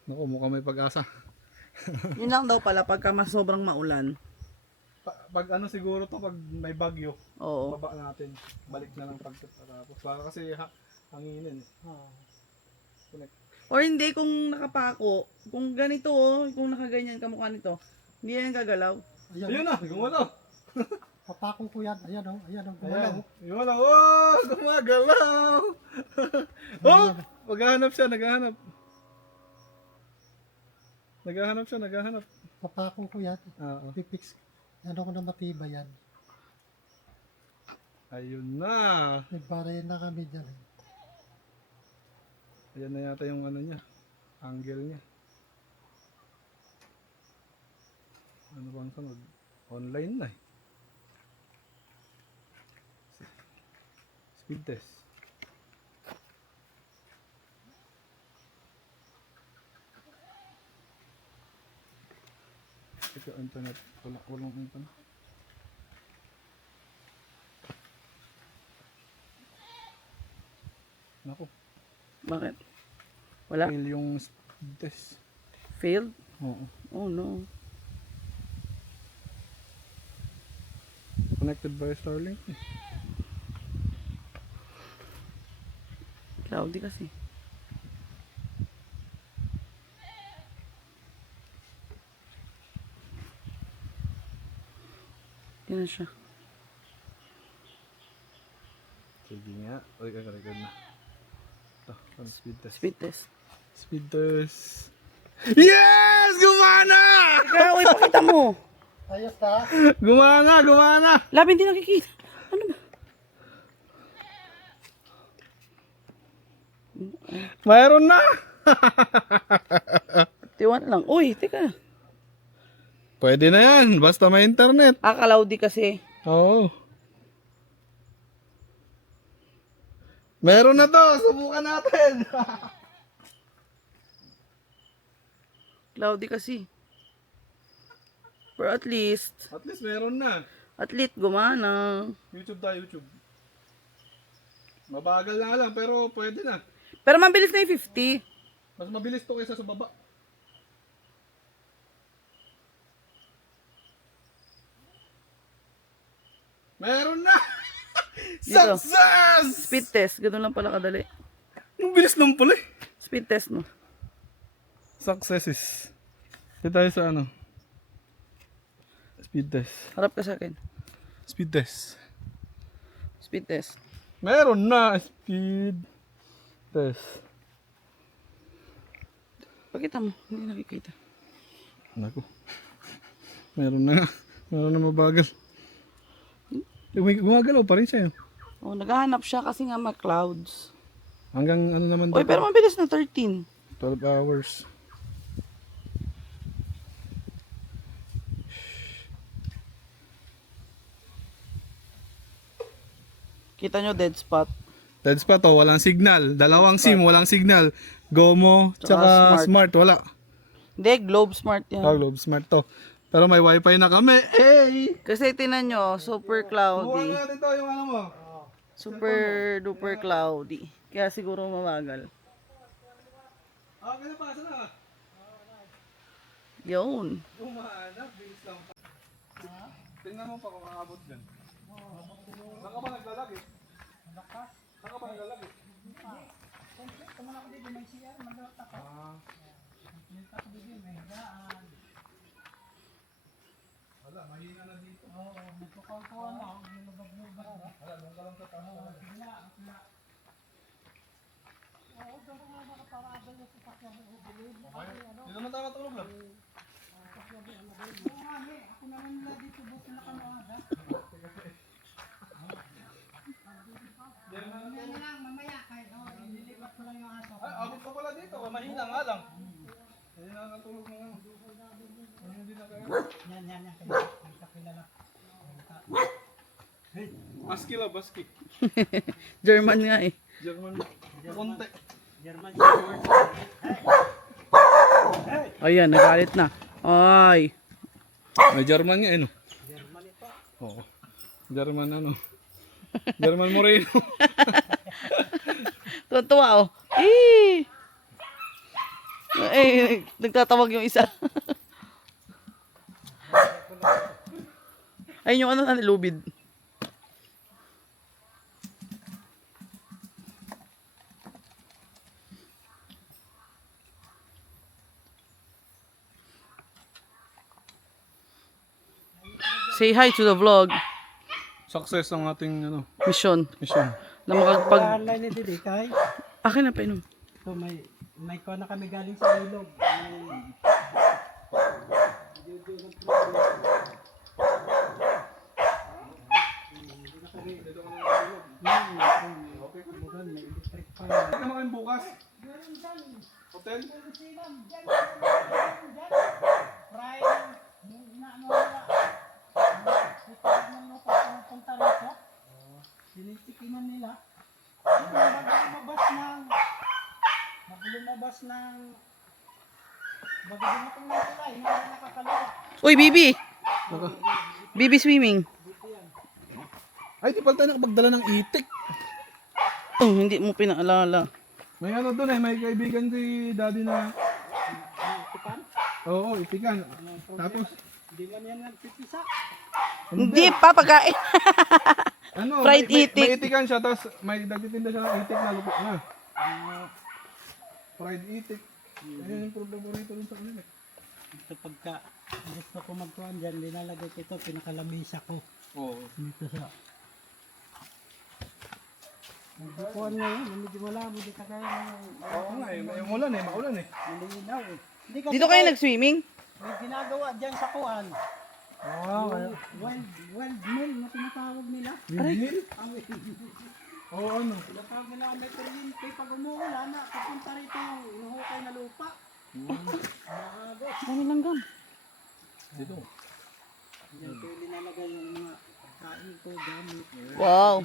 Naku, mukhang may pag-asa. Yun lang daw pala pagka mas sobrang maulan. Pag ano siguro to, pag may bagyo, Oo. baba natin. Balik na lang pagkatapos. Baka kasi hanginin. Connect. Or hindi kung nakapako, kung ganito oh, kung nakaganyan kamukha nito, hindi yan gagalaw. Ayan, Ayun na, gumalaw. papako ko yan. Ayan o, Ayan, gumalaw. gumalaw. Oh, gumagalaw. Oh, maghahanap siya, naghahanap. Naghahanap. Papako ko yan. Oo. Pipix. Ano ko na matibay yan. Ayun na. May barayan na kami dyan eh. Ayan na yata yung ano niya. Angle niya. Ano bang sunod? Online na eh. Speed test. Ito internet. Walang internet. Naku. Bakit? Wala? Fail yung speed test. Failed? Oo. Oh no. Connected by Starlink. Cloudy kasi. Yan na siya. Sige nga. Uy, kakalikod na. Ito, ano, speed test. Speed test. Speed test. Yes! Gumana! Ikaw, ipakita mo. Ayos na. Gumana! Labi hindi nakikita. Ano ba? Mayroon na! Tiwan lang. Uy, teka. Pwede na yan. Basta may internet. Cloudy kasi. Oo. Meron na to. Subukan natin. Cloudy kasi. Pero at least Meron na. gumana. YouTube tayo, YouTube. Mabagal na lang pero pwede na. Pero mabilis na yung 50. Mas mabilis to kaysa sa baba. Meron na! Dito. Success! Speed test. Ganun lang pala kadali. Ang bilis lang pala eh. Speed test mo. Successes. Dito tayo sa ano. Speed test. Harap ka sa akin. Speed test. Speed test. Meron na speed test. Pakita mo. Hindi nakikita. Naku. Meron na nga. Meron na mabagal. Gumagalaw pa rin siya. Oh, naghahanap siya kasi nga may clouds. Hanggang ano naman Oy, pero mabilis na 13. 12 hours. Kita nyo dead spot. Dead spot to, walang signal. Dalawang SIM, walang signal. Gomo, tsaka smart, wala. Hindi, Globe Smart yan. Oh, Globe Smart to. Pero may wifi na kami. Hey! Kasi tinan nyo, super Buwan cloudy. natin to yung ano mo. Super duper cloudy. Kaya siguro mabagal. Ah, kaya pa, sana? Yun. Gumana, bilis lang. Tingnan mo pa kung aabot dyan. Saan ka ba naglalagi? Saan ka ba naglalagi? Wala, mahina na dito. Oo, nagkukulkuhan na. Wala, doon ka lang sa taas. Hindi naman tayo matulog lang. Ay, abot pa pala dito. Mahina nga lang. Hindi na natulog mo nga. Hindi na kaya. Yan. Kakilala. Baski la, baski. German nga eh. German. Konti. German. Ayan, nagalit na. Ay. May German nga eh, no? German ito. Oo. German ano. German Moreno. Tuwa-tuwa oh. Eh. Eh, nagtatawag yung isa. Ayun yung ano, lubid. Say hi to the vlog. Success ang ating ano, Mission. mission. Na makagpag... Online ni Didi, kay. Akin na painom. So may ko na kami galing sa ilog. Ano kayo bukas? Hotel? Sinitikinan nila. Lumabas ng bago dumating na sila, hindi na nakakalawa. Uy, Bibi! Bibi swimming. Ay, di pala tayo nakapagdala ng itik. Oh, hindi mo pinaalala. May ano doon eh, may kaibigan si daddy na... Oo, itikan. Tapos, Hindi man yan nagpipisa. Hindi pa pagkain. ano, Fried may itik. itikan siya, tapos may nagtitinda siya ng itik na lupok na. Fried itik. Ayun yung problema rito rin sa kanila. Ito pagka gusto ko magkuhan dyan, linalagay ko ito, pinakalamisa ko. Oo. Dito sa... Magkuhan nga yun, medyo malabo, di ka kaya Oo nga eh, may ulan eh, maulan eh. malinaw eh. Hindi kasi Dito kayo nag-swimming? may ginagawa dyan sa kuhan. Wild mill na tinatawag nila. Windmill? Ang Oo, ano? tinatawag nila ang meteorite. Pag umuulan na, pupunta rito yung inuhukay na lupa. Dami langgam. Dito. Yan ko linalagay yung mga kain ko, gamit. Wow.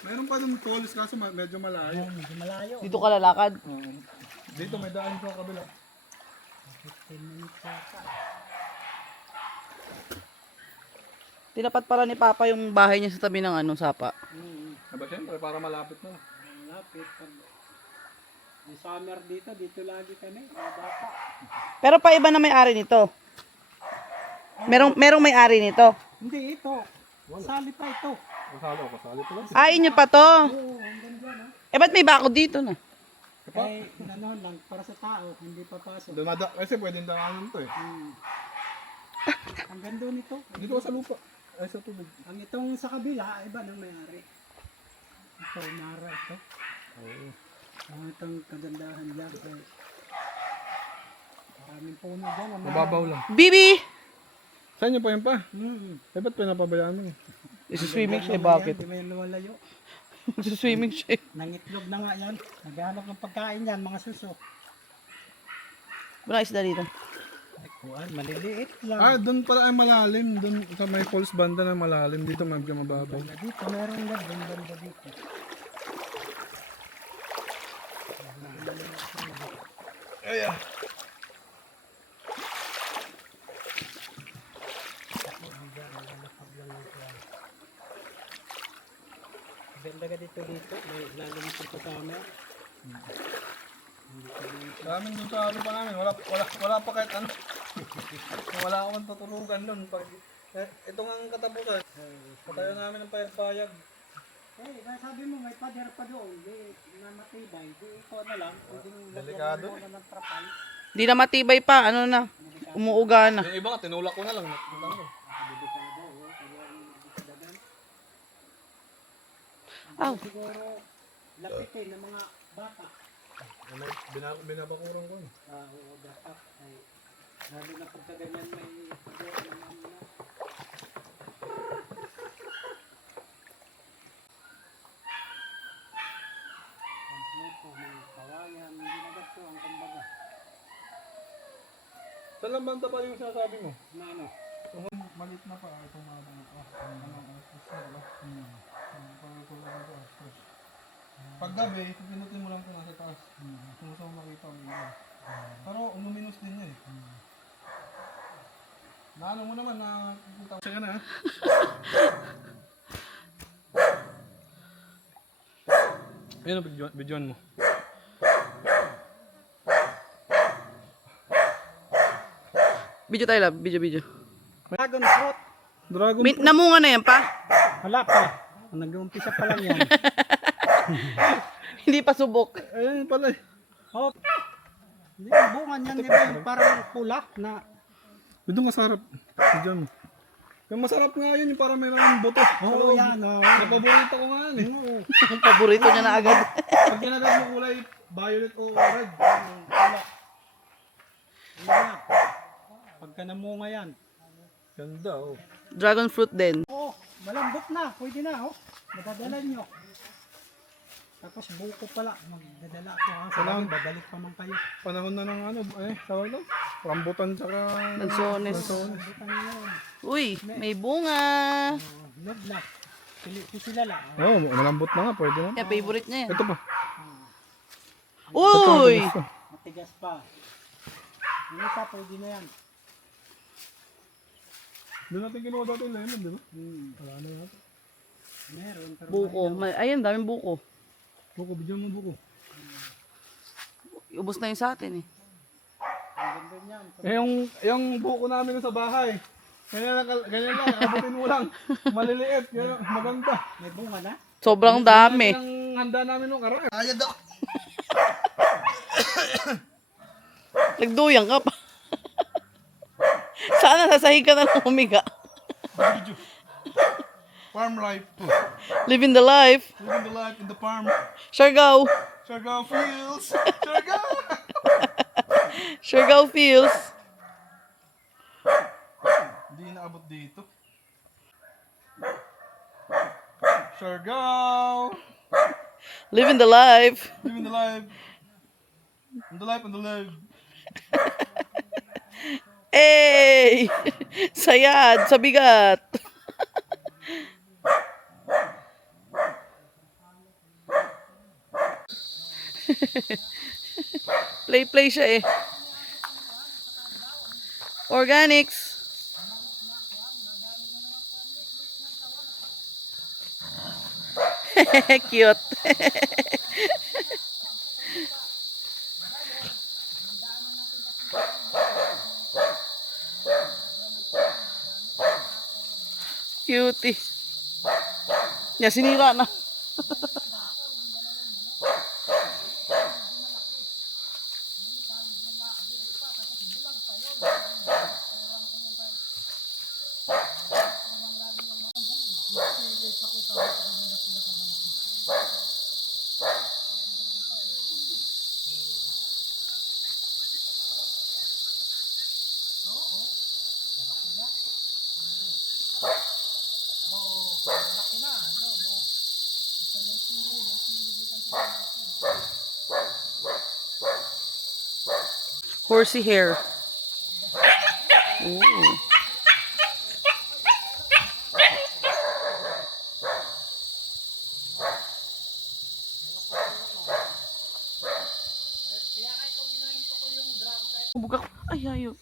Mayroon pa dun falls kaso medyo malayo. Yan, medyo malayo. Dito ka lalakad. Oo. Dito may daan sa kabila. 10 minutes yata. Tinapat pala ni Papa yung bahay niya sa tabi ng ano, sapa. Aba syempre, para malapit na. Lapit. Yung summer dito lagi kami, mga bata. Pero pa iba na may-ari nito. Merong may-ari nito. Hindi, ito. Sali pa ito. Kasali pala. Ah, inyo pa to. Eh, ba't may bako dito na? Eh, ano lang, para sa tao, hindi papasok. Kasi pwedeng daanan to eh. Ang ganda nito. Dito ka sa lupa. Ay, sa tubig. Ang itong sa kabila, iba nang may-ari. Ito, Nara ito. Oo. Ang itong kagandahan dyan. Maraming puno dyan. Mababaw lang. Bibi! Saan niyo pa yun pa? Eh, ba't pinapabayaan mo? Isi-swimming siya, bakit? Hindi may luwalayo. Isi-swimming siya. Nangitlog na nga yan. Naghahanap ng pagkain yan, mga suso. Walang isda dito. Kuan, maliliit lang. Ah, doon pala ay malalim. Doon sa may falls banda na malalim. Dito medyo mababaw. Dito, meron na doon banda dito. Ay, Ganda ka dito. May lalim ito sa camera. Daming doon sa ano pa namin. Wala pa kahit ano. Wala akong tutulugan doon. Ito nga ang katapusan. Patayo namin ng payag-payag. Eh, sabi mo may pader pa doon. Di na matibay. Di ito na lang. Delikado. Lagyan mo na ng trapal. Di na matibay pa, ano na. Umuuga na. Yung iba nga, tinulak ko na lang. Aw. Siguro lapitin ng mga bata. Binabakuran ko. Oo, dapat. Ay, lalo na pagka ganyan may pader na mga kompleto, mga kawayan, hindi na gato ang kumbaga. Saan lang banda pa yung sinasabi mo? Na ano? Malit na pa. Itong mga Pag gabi, pinutin mo lang ito nasa taas. Kung saan makita mo yun. Pero umuminos din yun eh. Naano mo naman na pupunta ko siya na ha? Ayun ang videoan mo. Video tayo, love. Video. Dragon fruit. Dragon Namunga na yan pa? Wala pa. Nag-uumpisa pa lang yan. Hindi pa subok. Ayun pala eh. Oh. Hindi, yung bunga niyan, di ba yung parang pula na... Ito nga sarap. Videoan mo. Yung masarap nga yun, yung parang may maraming buto. Oo, yan. Oh. Paborito ko nga yan eh. Ang paborito niya na agad. Pag ginagad mo kulay violet o red. Pula. Ano na? Pagka namunga yan. Ganda oh. Dragon fruit din. Oo, malambot na. Pwede na, oh. Madadala nyo. Tapos buko pala. Magdadala ako ha. Salamat. Babalik pa man kayo. Panahon na ng ano, tawag lang. Rambutan tsaka... Lansones. Bukan nyo. Uy, may bunga. Log na. Sila lang. Oo, malambot na nga, pwede na. Yan, favorite niya yan. Ito pa. Uy! Ito. Matigas pa. Yung isa, pwede na yan. Doon natin kinuha dati yung lemon, di ba? Wala na yan. Meron. Pero Buko. Ayan, daming buko. Buko, bigyan mo buko. Ubus na yung sa atin eh. ang ganda niyan. Yung buko namin sa bahay. Ganyan lang, abutin mo lang. Maliliit, ganyan, maganda. May bunga na? Sobrang dami. Ang handa namin nung karaan. Ayad ako. Nagduyang ka pa. Sana sasahig ka na lang humiga. Farm life. Living the life. Living the life in the farm. Siargao. Siargao Fields. Siargao. Siargao feels. Hindi inaabot dito. Siargao. Living the life. Living the life. In the life and the life. Hey! Sayad sa bigat. Play siya eh. Organics. Cute. Cutie. Yeah, sinira na. Horsey hair. Ooh. Bugak. Ay, ayo.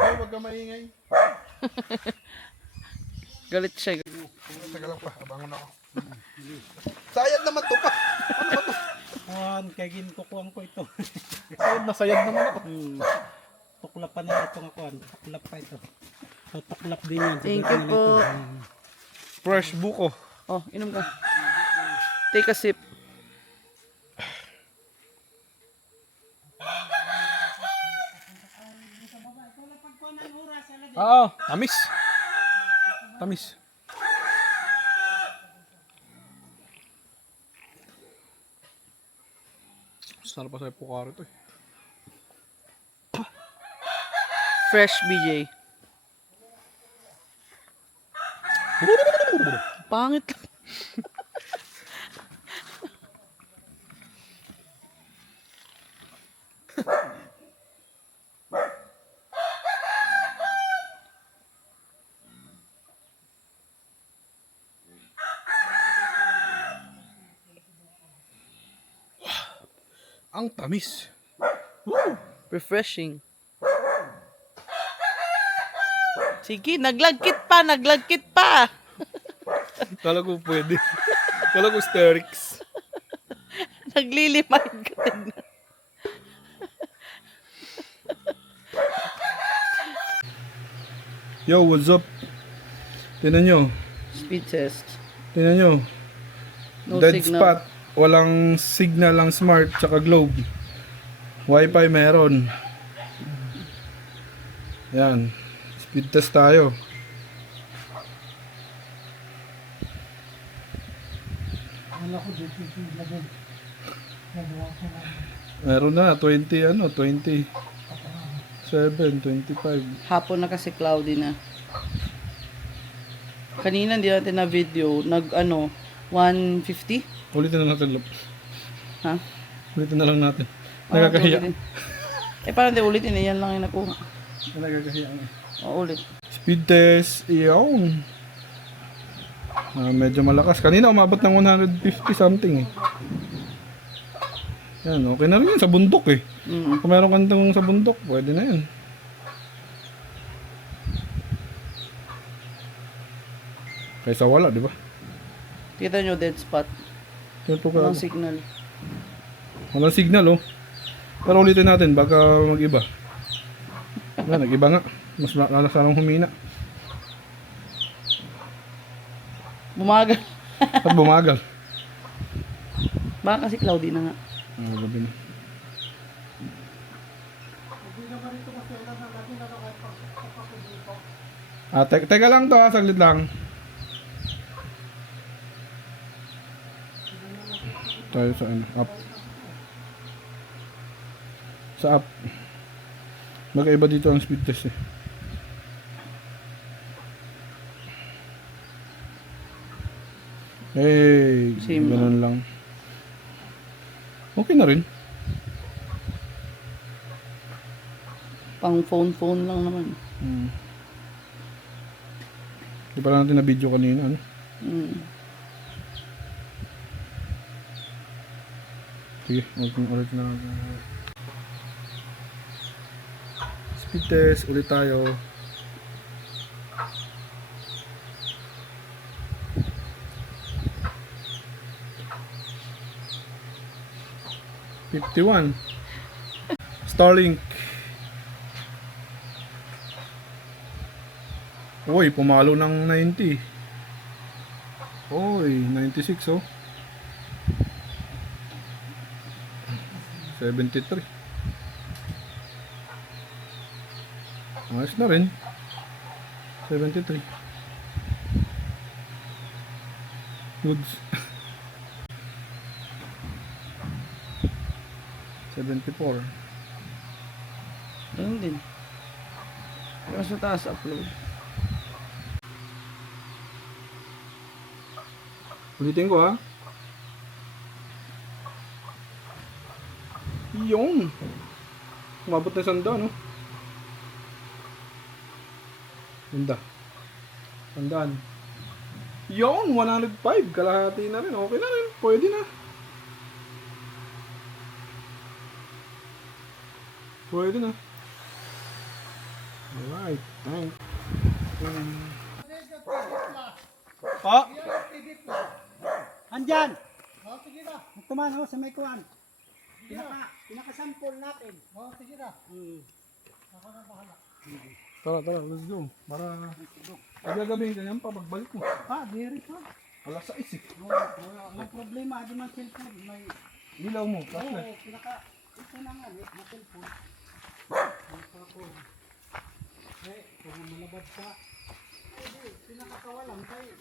Ay, wag ka maingay. Galit siya. Teka lang pa, abangon ako. Sayad naman to pa. Kuhan, kaya ginkukuhan ko ito. Sayad na sayad naman ako. Tuklap pa na itong kuhan. Tuklap pa ito. So, tuklap din yan. Thank you po. Fresh buko. Oh, inom ka. Take a sip. Oo, tamis. Tamis. Sarap pa sa ipukaro ito eh. Fresh BJ. Pangit lang. Ang tamis. Refreshing. Sige, naglagkit pa, naglagkit pa. Kala ko pwede. Kala ko Sterix. Naglilimay ka din. Yo, what's up? Tingnan nyo. Speed test. Tingnan nyo. No Dead signal. spot. Walang signal ang smart tsaka globe. Wi-Fi meron. Yan. Speed test tayo. Meron na 20 ano, 27, 25. Hapon na kasi cloudy na. Kanina hindi natin na video. Nag ano, 150? Ulitin na natin, Lop. Ha? Ulitin na lang natin. Nagkakahiya. Ulitin. Paano hindi ulitin? Yan lang yung nakuha. Nagkakahiya. Ulit. Speed test, iyon. Medyo malakas. Kanina umabot ng 150 something eh. Yan, okay na rin yan sa bundok eh. Kung meron kang sa bundok, pwede na yan. Kaysa wala, di ba? Kita nyo, dead spot. Ito ka. Walang signal. Walang signal oh. Pero ulitin natin, baka mag-iba. Nag-iba nga. Mas nakasalang humina. Bumagal. At bumagal. Baka kasi cloudy na nga. Gabi na. Teka lang to saglit lang. Tayo sa ano, up. Sa up. Magkaiba dito ang speed test eh. Hey, Same ganun lang. Okay na rin. Pang phone lang naman. Di pa natin na video kanina, ano? Sige, ulit na lang. Speed test, ulit tayo. Starlink. Uy, pumalo ng 90. Uy, 96 oh. 73. Ayos na rin. 73. Goods. 74. Ayun din. Pero sa taas upload. Ulitin ko ha. Yung. Umabot na 100 no? Ganda. 100. Yung 105. Kalahati na rin. Okay na rin. Pwede na. Pwede na. Alright. Thanks. Pa? Andyan! O, sige na. Magtuman ho sa may kuwan. Pinaka-sample natin. O, sige na. Ako na bahala. Tara, let's go. Para agagabihin ka niyan pa pagbalik mo. Diri pa. Alas 6 eh. Walang problema. Adi man cellphone. May... Ilaw mo, flashlight. Ito na nga, na cellphone. Kung malabad ka. Pinakakawalan tayo.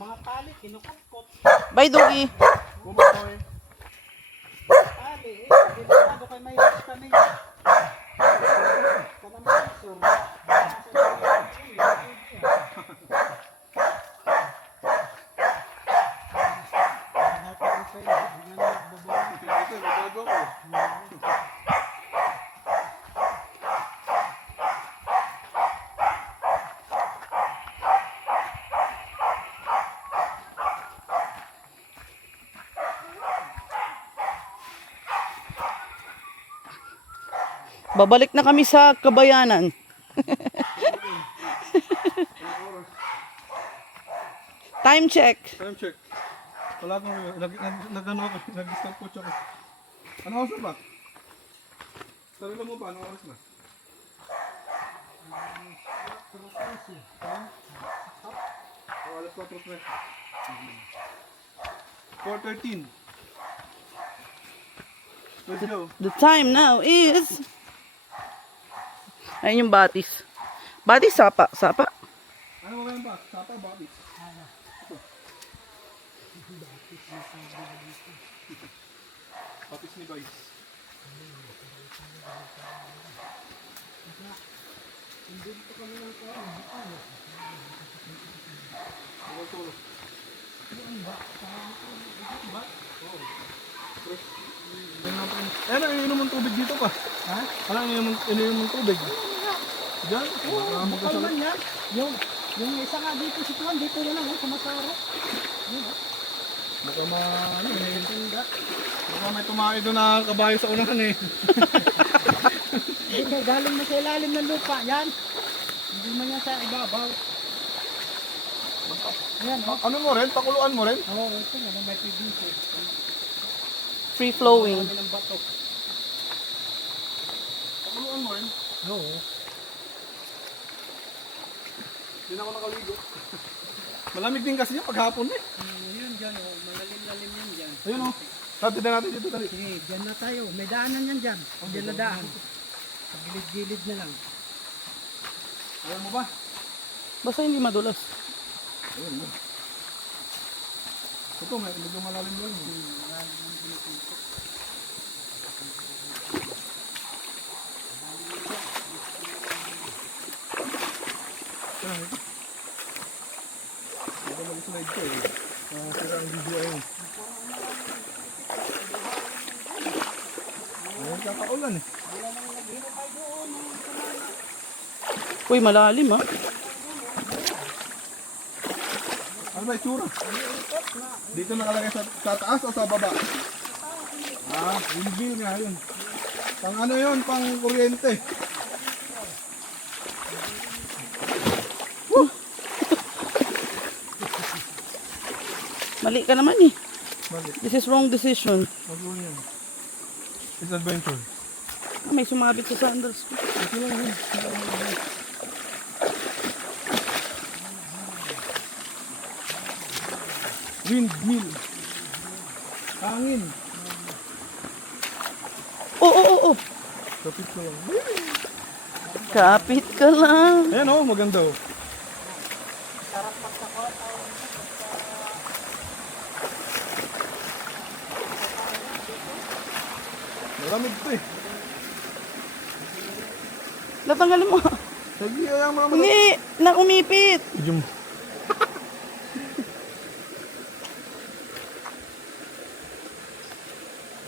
Mga tali, kinukot-kot. Bye, Doggy. Bumakoy. Tali, delikado kay may kami. Kanang sir. Babalik na kami sa Kabayanan. Time check. Time check. Wala akong nag-ano ako, nag-start coach ako. Ano oras na ba? Sarila mo ba? Ano oras na? Alas 4:13. 4:13. Let's go. The time now is... Ayun yung batis. Batis, sapa. Sapa. Ano ba yan ba? Sapa, batis. Batis ni Vice. Ano, ininom mong tubig dito pa? Ha? Ano, ininom mong tubig? Diyan? Bukal man yan. Yung isa nga dito si Tuan, dito na lang, sumasaro. Baka ano eh. Baka may tumae doon na kabayo sa unahan eh. Hindi, galing na sa ilalim ng lupa, yan. Hindi man yan sa ibabaw. Yan, oh. Ano mo rin? Pakuluan mo rin? Oo, ito nga, may PVC. Free flowing. Kami ng bato. Pakuluan mo rin? Oo. Hindi na ako nakaligo. Malamig din kasi yan paghapon eh. Yun dyan, oh. Malalim-lalim yan dyan. Ayun oh. Sabi na natin dito dali. Sige, dyan na tayo. May daanan yan dyan. Dyan na daan. Sa gilid-gilid na lang. Alam mo ba? Basta hindi madulas. Ayun mo. Ito, may medyo malalim yan. Ayan, ito. Ito mag-slide ko eh. Sira ang video ayun. Ayun, kakaulan eh. Uy, malalim ha. Ano ba itsura? Dito nakalagay sa taas o sa baba? Windmill nga yun. Pang ano yun? Pang kuryente. Mali ka naman eh. Bakit? This is wrong decision. Wag mo yan. It's adventure. May sumabit sa sandals ko. Ito lang yun. Windmill. Hangin. Oo. Kapit ko lang. Kapit ka lang. Ayan oh, maganda oh. Maramig to eh. Natanggalin mo. Sige, ayan mga Hindi, na umipit. Medyo mo.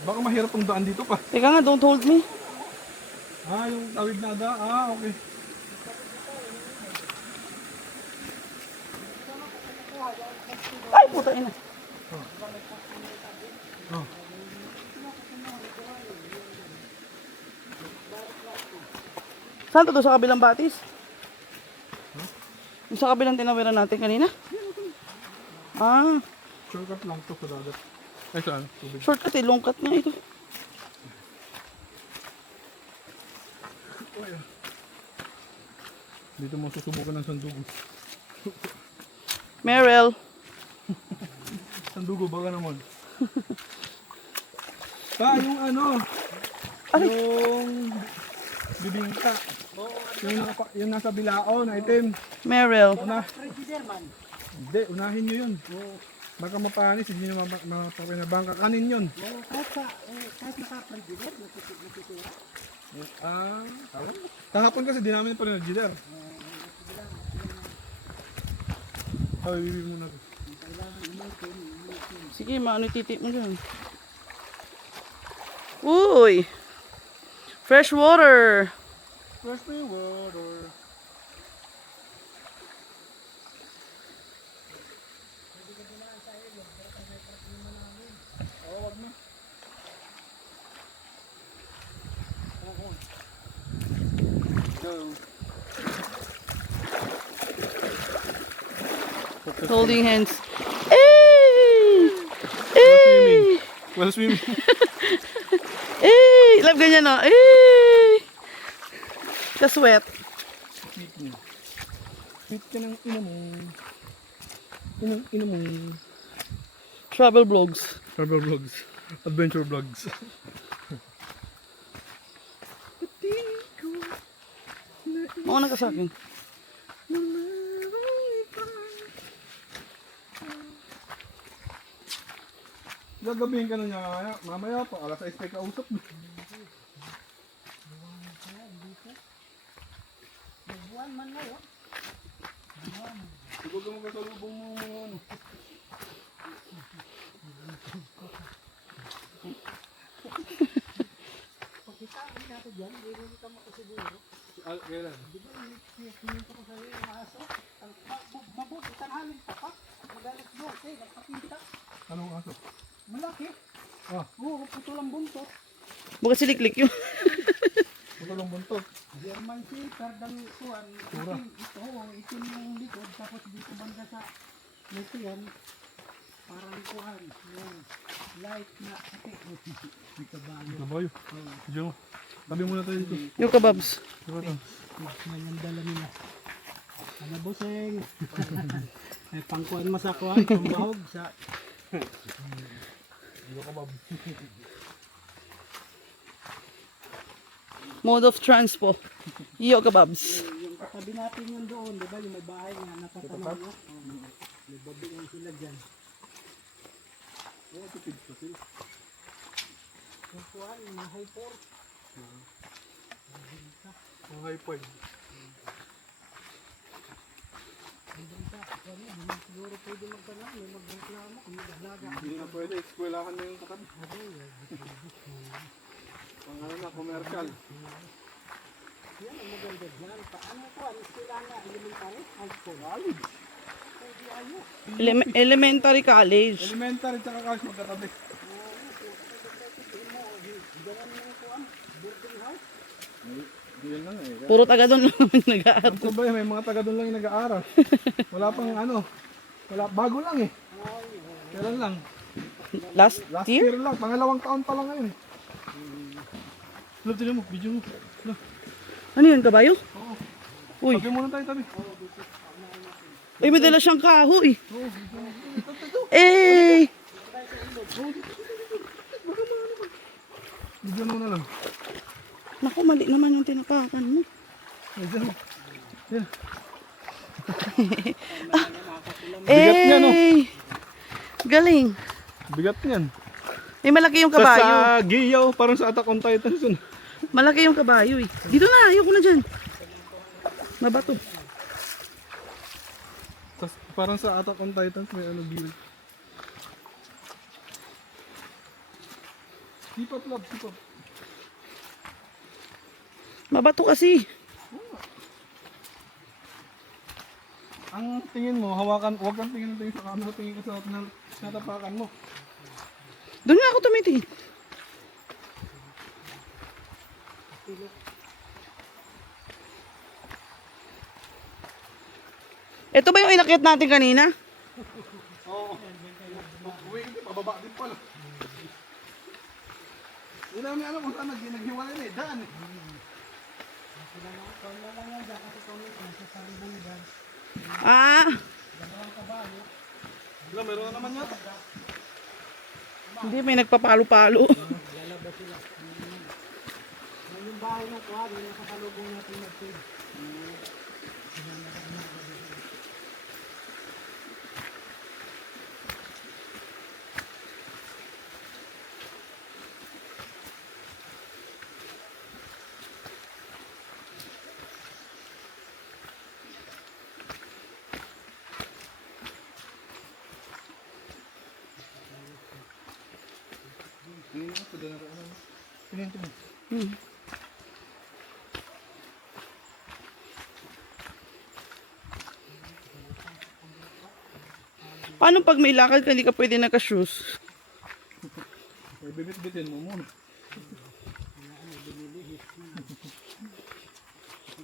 Baka mahirap tong daan dito pa. Teka nga, don't hold me. Ah, yung tawid na daan. Ah, okay. Ay, puta ina. Oh. Saan to sa kabilang batis? Yung sa kabilang tinawiran natin kanina? Ah, Shortcut lang to sa dagat. Ay, saan? Tubig. shortcut eh, longkat nga ito. Dito mo susubukan ng sandugo. Meryl. Sandugo, baka naman. Yung ano, yung bibingka. Yung nasa bilao na itim. Meryl. Hindi, unahin nyo yun. Baka mapanis, hindi nyo mapapinabang. Kakanin yun. Kahit naka-president, natitira. Ah, kahapon kasi di namin pa rin nag-jitter. Ay, bibig mo na. Sige, maano titip mo dyan. Uy! Fresh water! Fresh me water. Holding hands. Hey! Hey! Well swimming. Hey! Love ganyan no? Hey! Ka-sweat. Sweet niya. Sweet ka ng ina mo. Ina mo. Travel vlogs. Travel vlogs. Adventure vlogs. Mauna ka sa akin. Gagabihin ka na niya mamaya pa. Alas 6 tayo kausap. Huwag ka magkasalubong mo mga ano. Kailan? Mabuti, tanghaling tapat. Magalit doon, nagpapinta. Anong aso? Malaki. Ah. Oo, puto lang buntot. Baka siliklik yun. Ito lang buntot. German Shepherd ang kuwan. Tura. Ito, ang itim yung likod. Tapos dito banda sa ito yan. Parang kuwan. Yung light na ate. Dito ba? Ito ba yun? Diyan mo. Tabi muna tayo dito. Yung kababs. Diba ito? Yung dala nila. Ano buseng? Ay pangkuan mo sa kuwan. Pambahog sa... Diba ka bab? Mode of transpo. Iyo kababs. Yung katabi natin yun doon. Diba yung may bahay na nakatanaw mo? May babi lang sila dyan. Oo, tipid pa sila. Yung kuwan, yung high port. Ang high five. Siguro pwede magtanong, may magreklamo kung mag-alaga. Hindi na pwede. Eskwelahan na yung katabi. Pang ano na, commercial. Yan ang maganda dyan. Paano ko? Ano sila na elementary? High school. College. Pwede ayos. Elementary college. Elementary tsaka college magkatabi. Yun lang eh. Puro taga doon lang naman nag-aaral. Ano ba yun? May mga taga doon lang yung nag-aaral. Wala pang ano. Wala, bago lang eh. Kailan lang? Last Last year? year lang. Pangalawang taon pa lang ngayon eh. Love, tinan mo. Video mo. Love. Ano yun, kabayo? Oo. Uy, Tabi muna tayo tabi. ay may dala siyang kahoy. Oo. Ito. Eh! Bigyan mo na lang. Naku, mali naman yung tinapakan mo. Ayan. Yan. Eh! niya, no? Galing. Bigat niyan. Eh, malaki yung Sa kabayo. Giyaw, parang sa Attack on Titan. Yun. Malaki yung kabayo eh. Dito na, ayoko na dyan. Mabato. Parang sa Attack on Titan, may ano giyaw. Keep up, love, keep up. Mabato kasi. Ang tingin mo, hawakan, huwag kang tingin sa camera, tingin ka sa natapakan mo. Doon nga ako tumitingin. Ito ba yung inakyat natin kanina? Oo. Uwi kasi, pababa din pala. Hindi namin alam kung saan naghiwalay na eh, daan eh. Ah, Wala, meron na naman yata. hindi, may nagpapalo-palo. Yung bahay ng kuha, yung nakasalubong natin mag-feed. Paano pag may lakad ka, hindi ka pwede naka-shoes? Eh, bibit-bitin mo muna.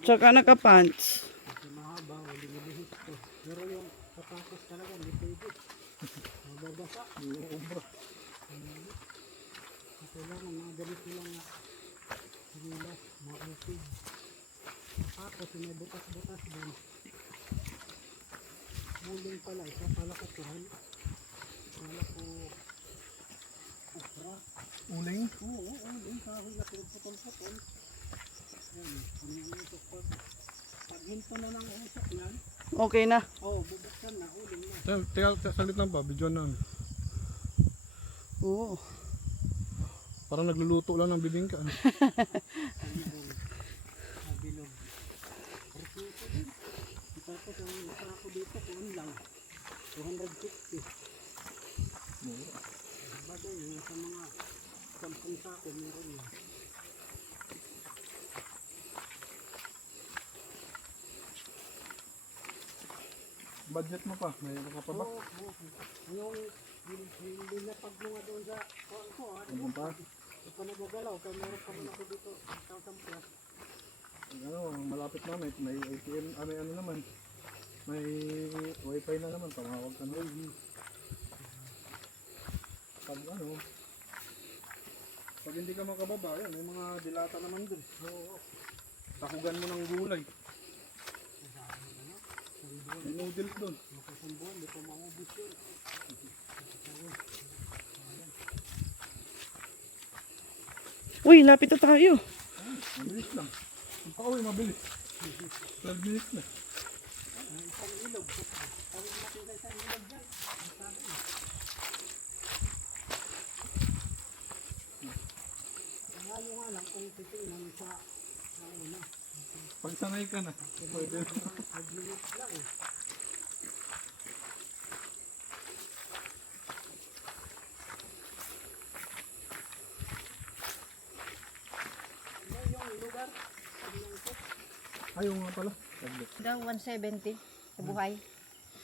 Tsaka naka-pants. Pero yung patapos talaga, hindi pwede. Mababasa. Kailangan mga ganito lang na sinulas, mga upig. Tapos may butas-butas din. Muling pala, isa pala ko tuhan. Pala ko okra. Uling. Oo, uling kahoy na pinagputol-putol. Yan, ano yung usok pa. Pag hinto na ng usok yan, Okay na. bubuksan na, uling na. Teka, salit lang pa, video na. Oo. Parang nagluluto lang ng bibingka. Bilog. Tapos ang isa ako dito, kuhan lang. 250. Mura. Bagay, yung sa mga 10 sako, meron yun. Budget mo pa, may ka pa ba? Yung linapag mo nga doon sa kuhan ko, Ano pa? Ito pa nagagalaw, kaya meron pa rin ako dito. 1,000 plus. Ano, malapit na may ATM, may ano naman. May wifi na naman, tumawag ka na. Pag ano, pag hindi ka makababa, yan, may mga dilata naman dun. Oo. Takugan mo ng gulay. May noodles dun. Makasambuan, di pa maubos yun. Uy, lapit na tayo. Mabilis lang. Ang pauwi, mabilis. 12 minutes na. Ngayon nga lang kung titingnan sa nauna. Pag sanay ka na, pwede na. Pag-minutes lang eh. Ayaw nga pala. Saglit. Daw 170 sa buhay.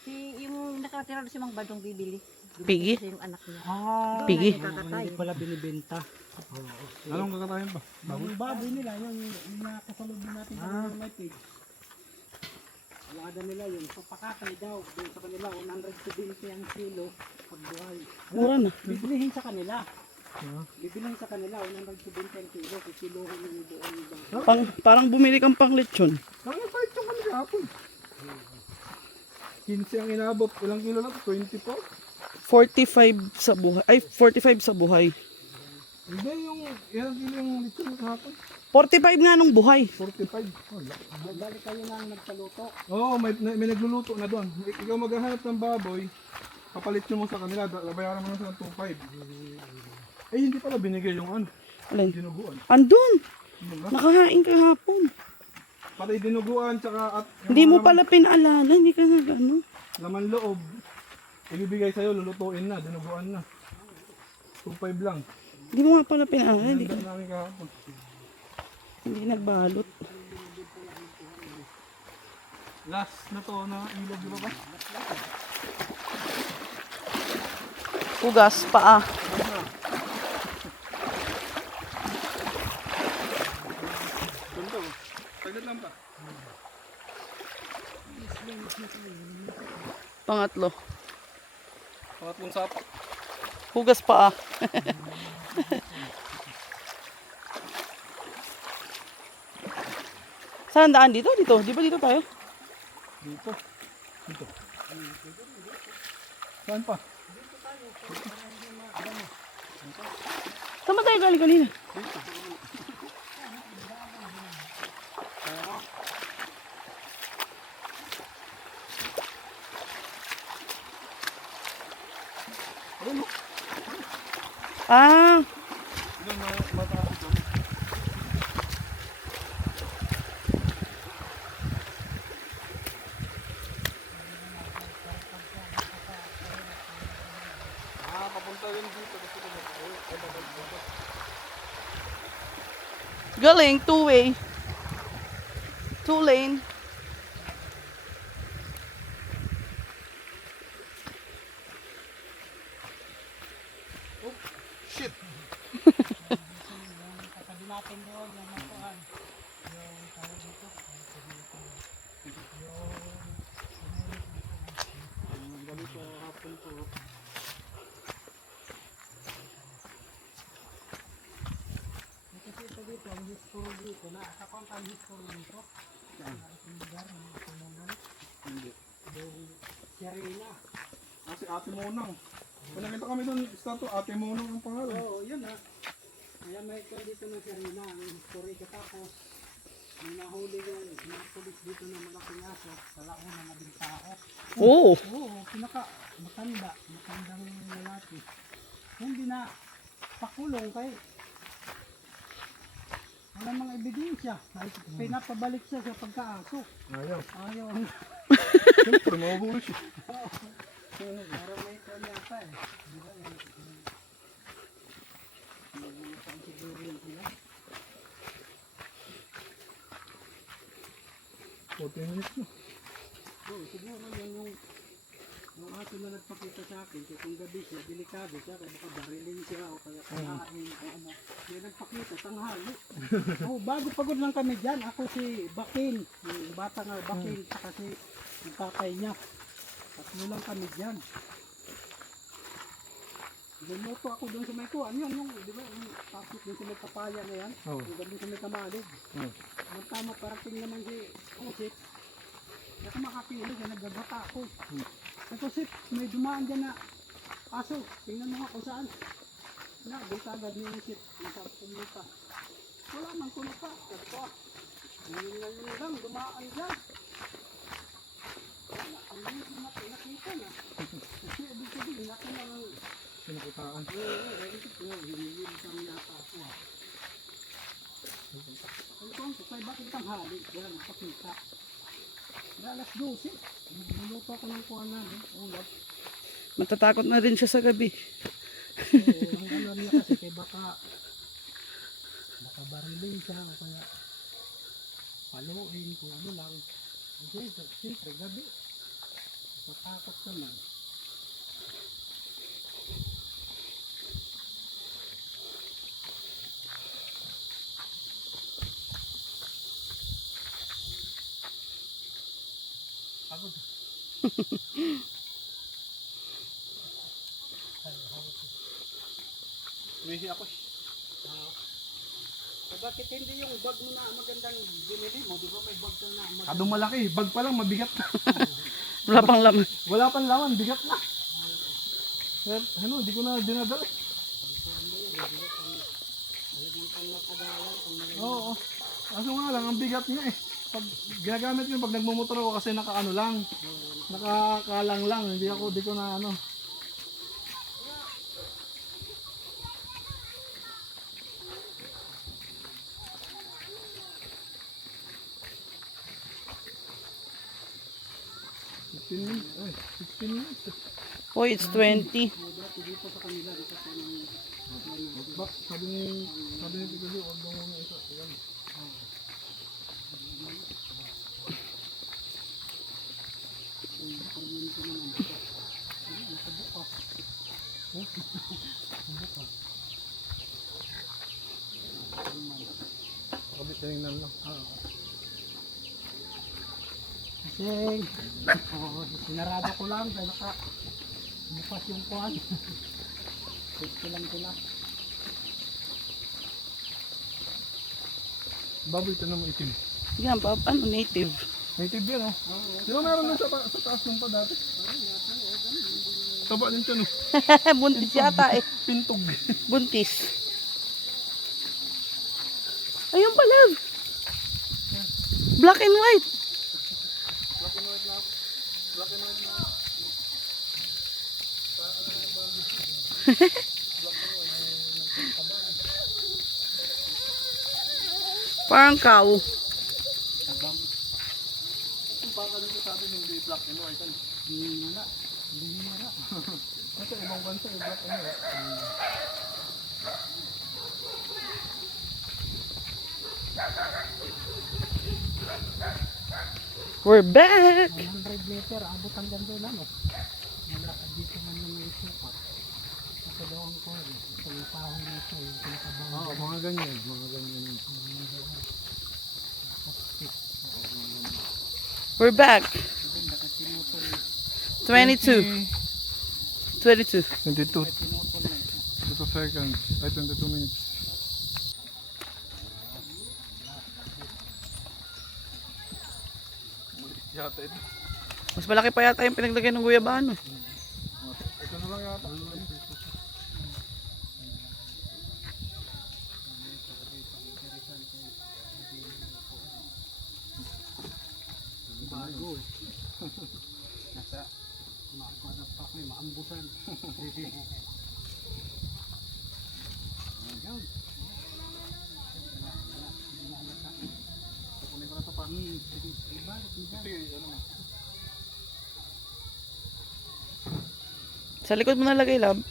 Si yung nakatira doon si Mang Badong bibili. Pigi? Kasi yung anak niya. Pigi? Kakatay. Hindi pala binibenta. Anong kakatayin pa? Yung baboy nila, yung nakasalubin natin sa may pig. Alada nila yun. So pakatay daw. Doon sa kanila, 170 ang kilo pag buhay. Mura na. Bibilihin sa kanila. Bibilihin sa kanila, 170 ang kilo. Kikiluhin yung buong iba. Parang bumili kang pang lechon. Kaya kahit yung kanila hapon. 15 ang inabot. Ilang kilo lang? 24? 45 sa buhay. Ay, 45 sa buhay. Hindi yung, ilang kilo yung lechon kahapon? 45 nga nung buhay. 45. Wala. Balik kayo na ang nagpaluto. Oo, may nagluluto na doon. Ikaw maghahanap ng baboy, papalit mo sa kanila, bayaran mo na sa 2.5. Eh, hindi pala binigay yung ano, Alin? dinuguan. Andun. Ano ba? Nakahain ka hapon. Pati dinuguan, tsaka at yung Hindi mo laman- pala pinaalala. Hindi ka nag-ano. laman loob. Ibibigay sa'yo, lulutuin na, dinuguan na. 2.5 lang. Hindi mo nga pala pinaalala. Hindi, Handa namin kahapon. hindi nagbalot. Last na to na ilog, di ba ba? Hugas, paa. Ganito. Saglit lang pa. Pangatlo. Pangatlong sapak. Hugas, paa. Saan daan dito? Dito. Di ba dito tayo? Dito. Dito. Saan pa? Saan ba tayo galing kanina? Ah, Doon na mataas ito. Papunta rin dito. galing, two-way. Two-lane. Shit! Sabi natin doon yung makuhan. Yung tawag dito. Kasi ito dito, ang history dito, nakakakon ang history dito. Ang lugar ng Tumungan. Hindi. Yung Serena. Kasi Ate Monang. Kung nakita kami doon, statue, Ate Monang ang pangalan. Oo, yun ah. Kaya may ito dito ng Serena, ang history katapos. May nahuli yung mga pulis dito ng malaking aso, kalauna na din tao. Oh, Oo, matandang lalaki. Hindi na pakulong kay wala mga ebidensya. Ay, pinapabalik siya sa pagkaaso. Ayaw. Ayaw. Siyempre, mahuhuli siya. Parang may kanyata eh. Di ba? Siguro yun sila. 14 minutes na. Oo, siguro yun yung aso na nagpakita sa akin, kaya kung gabi siya, delikado siya, kaya baka barilin siya o kaya kakain o ano. Kaya nagpakita, tanghali. Oh, bago pagod lang kami dyan, ako si Bakin, yung bata nga Bakin, saka si yung tatay niya. Tatlo lang kami dyan. Lumuto ako doon sa may kuhan, yung, di ba, yung tapos doon sa may papaya na yan, Oo. yung gabi sa may kamalig. Oo. Ang tama, parating naman si Kusip. Hindi ako makapilig, nagbabata ako. Sa Kusip, may dumaan dyan na aso. Tingnan mo nga kung saan. Na, dito agad ni Kusip. Nasa pumunta. Wala man ko na pa. Ito ah. Ngayon lang, dumaan dyan. Ang nakita na. Kasi ibig sabihin, laki lang ang Sinakutaan. hinihil kami yata ako ah. Ano ko, kaya bakit tanghali? Yan, pakita. Alas 12. Nagluluto ako ng kuha namin. Ulap. matatakot na rin siya sa gabi. Ang alam niya kasi kay baka barilin siya o kaya paluin kung ano lang. Kasi siyempre gabi. Matakot naman. Pagod. Uwihi ako. Bakit hindi yung bag mo na magandang binili mo? Di ba may bag ka na magandang? Kadong malaki, bag pa lang, mabigat na. Wala pang laman. Wala pang laman, bigat na. Ano, di ko na dinadala. Oo. Kaso nga lang, ang bigat niya eh. Pag ginagamit yun, pag nagmumotor ako kasi nakaano lang. Nakakalang lang. Di ko na ano. Ay, 16 minutes. Oh, it's 20. Bak, sabi ni Tito Dio, huwag daw muna isa. Ayan. Pakabit na lang lang. Kasi, sinarada ko lang dahil bukas yung kuhan. Safety lang sila. Baboy ito naman itim. Yan, ano, native. Native yan oh. Di ba meron dun sa taas nung pa dati? Taba din siya no. Buntis yata eh. Pintog. Buntis. Ayun pala. Black and white. Parang cow. Baka dito sa atin hindi black and white. Hindi nara. Kasi ibang bansa yung black and white. We're back. 100 meter, abot hanggang doon ano. Malakad dito man yung sukat. Ito daw ang kuhan. Ito yung pahon nito, yung pinakabang. Oo, mga ganyan. Mga ganyan. We're back. 22. 22. 22. 22 seconds. Ay, 22 minutes. Yata ito. Mas malaki pa yata yung pinaglagay ng guyabano. Ito na lang yata. Bago eh. Nasa, makakuha pa ako eh, maambusan. Ayan. Kukunin ko na ito pa. Sige, ibalik mo dyan. Sige, ano mo. Sa likod mo nalagay, lab.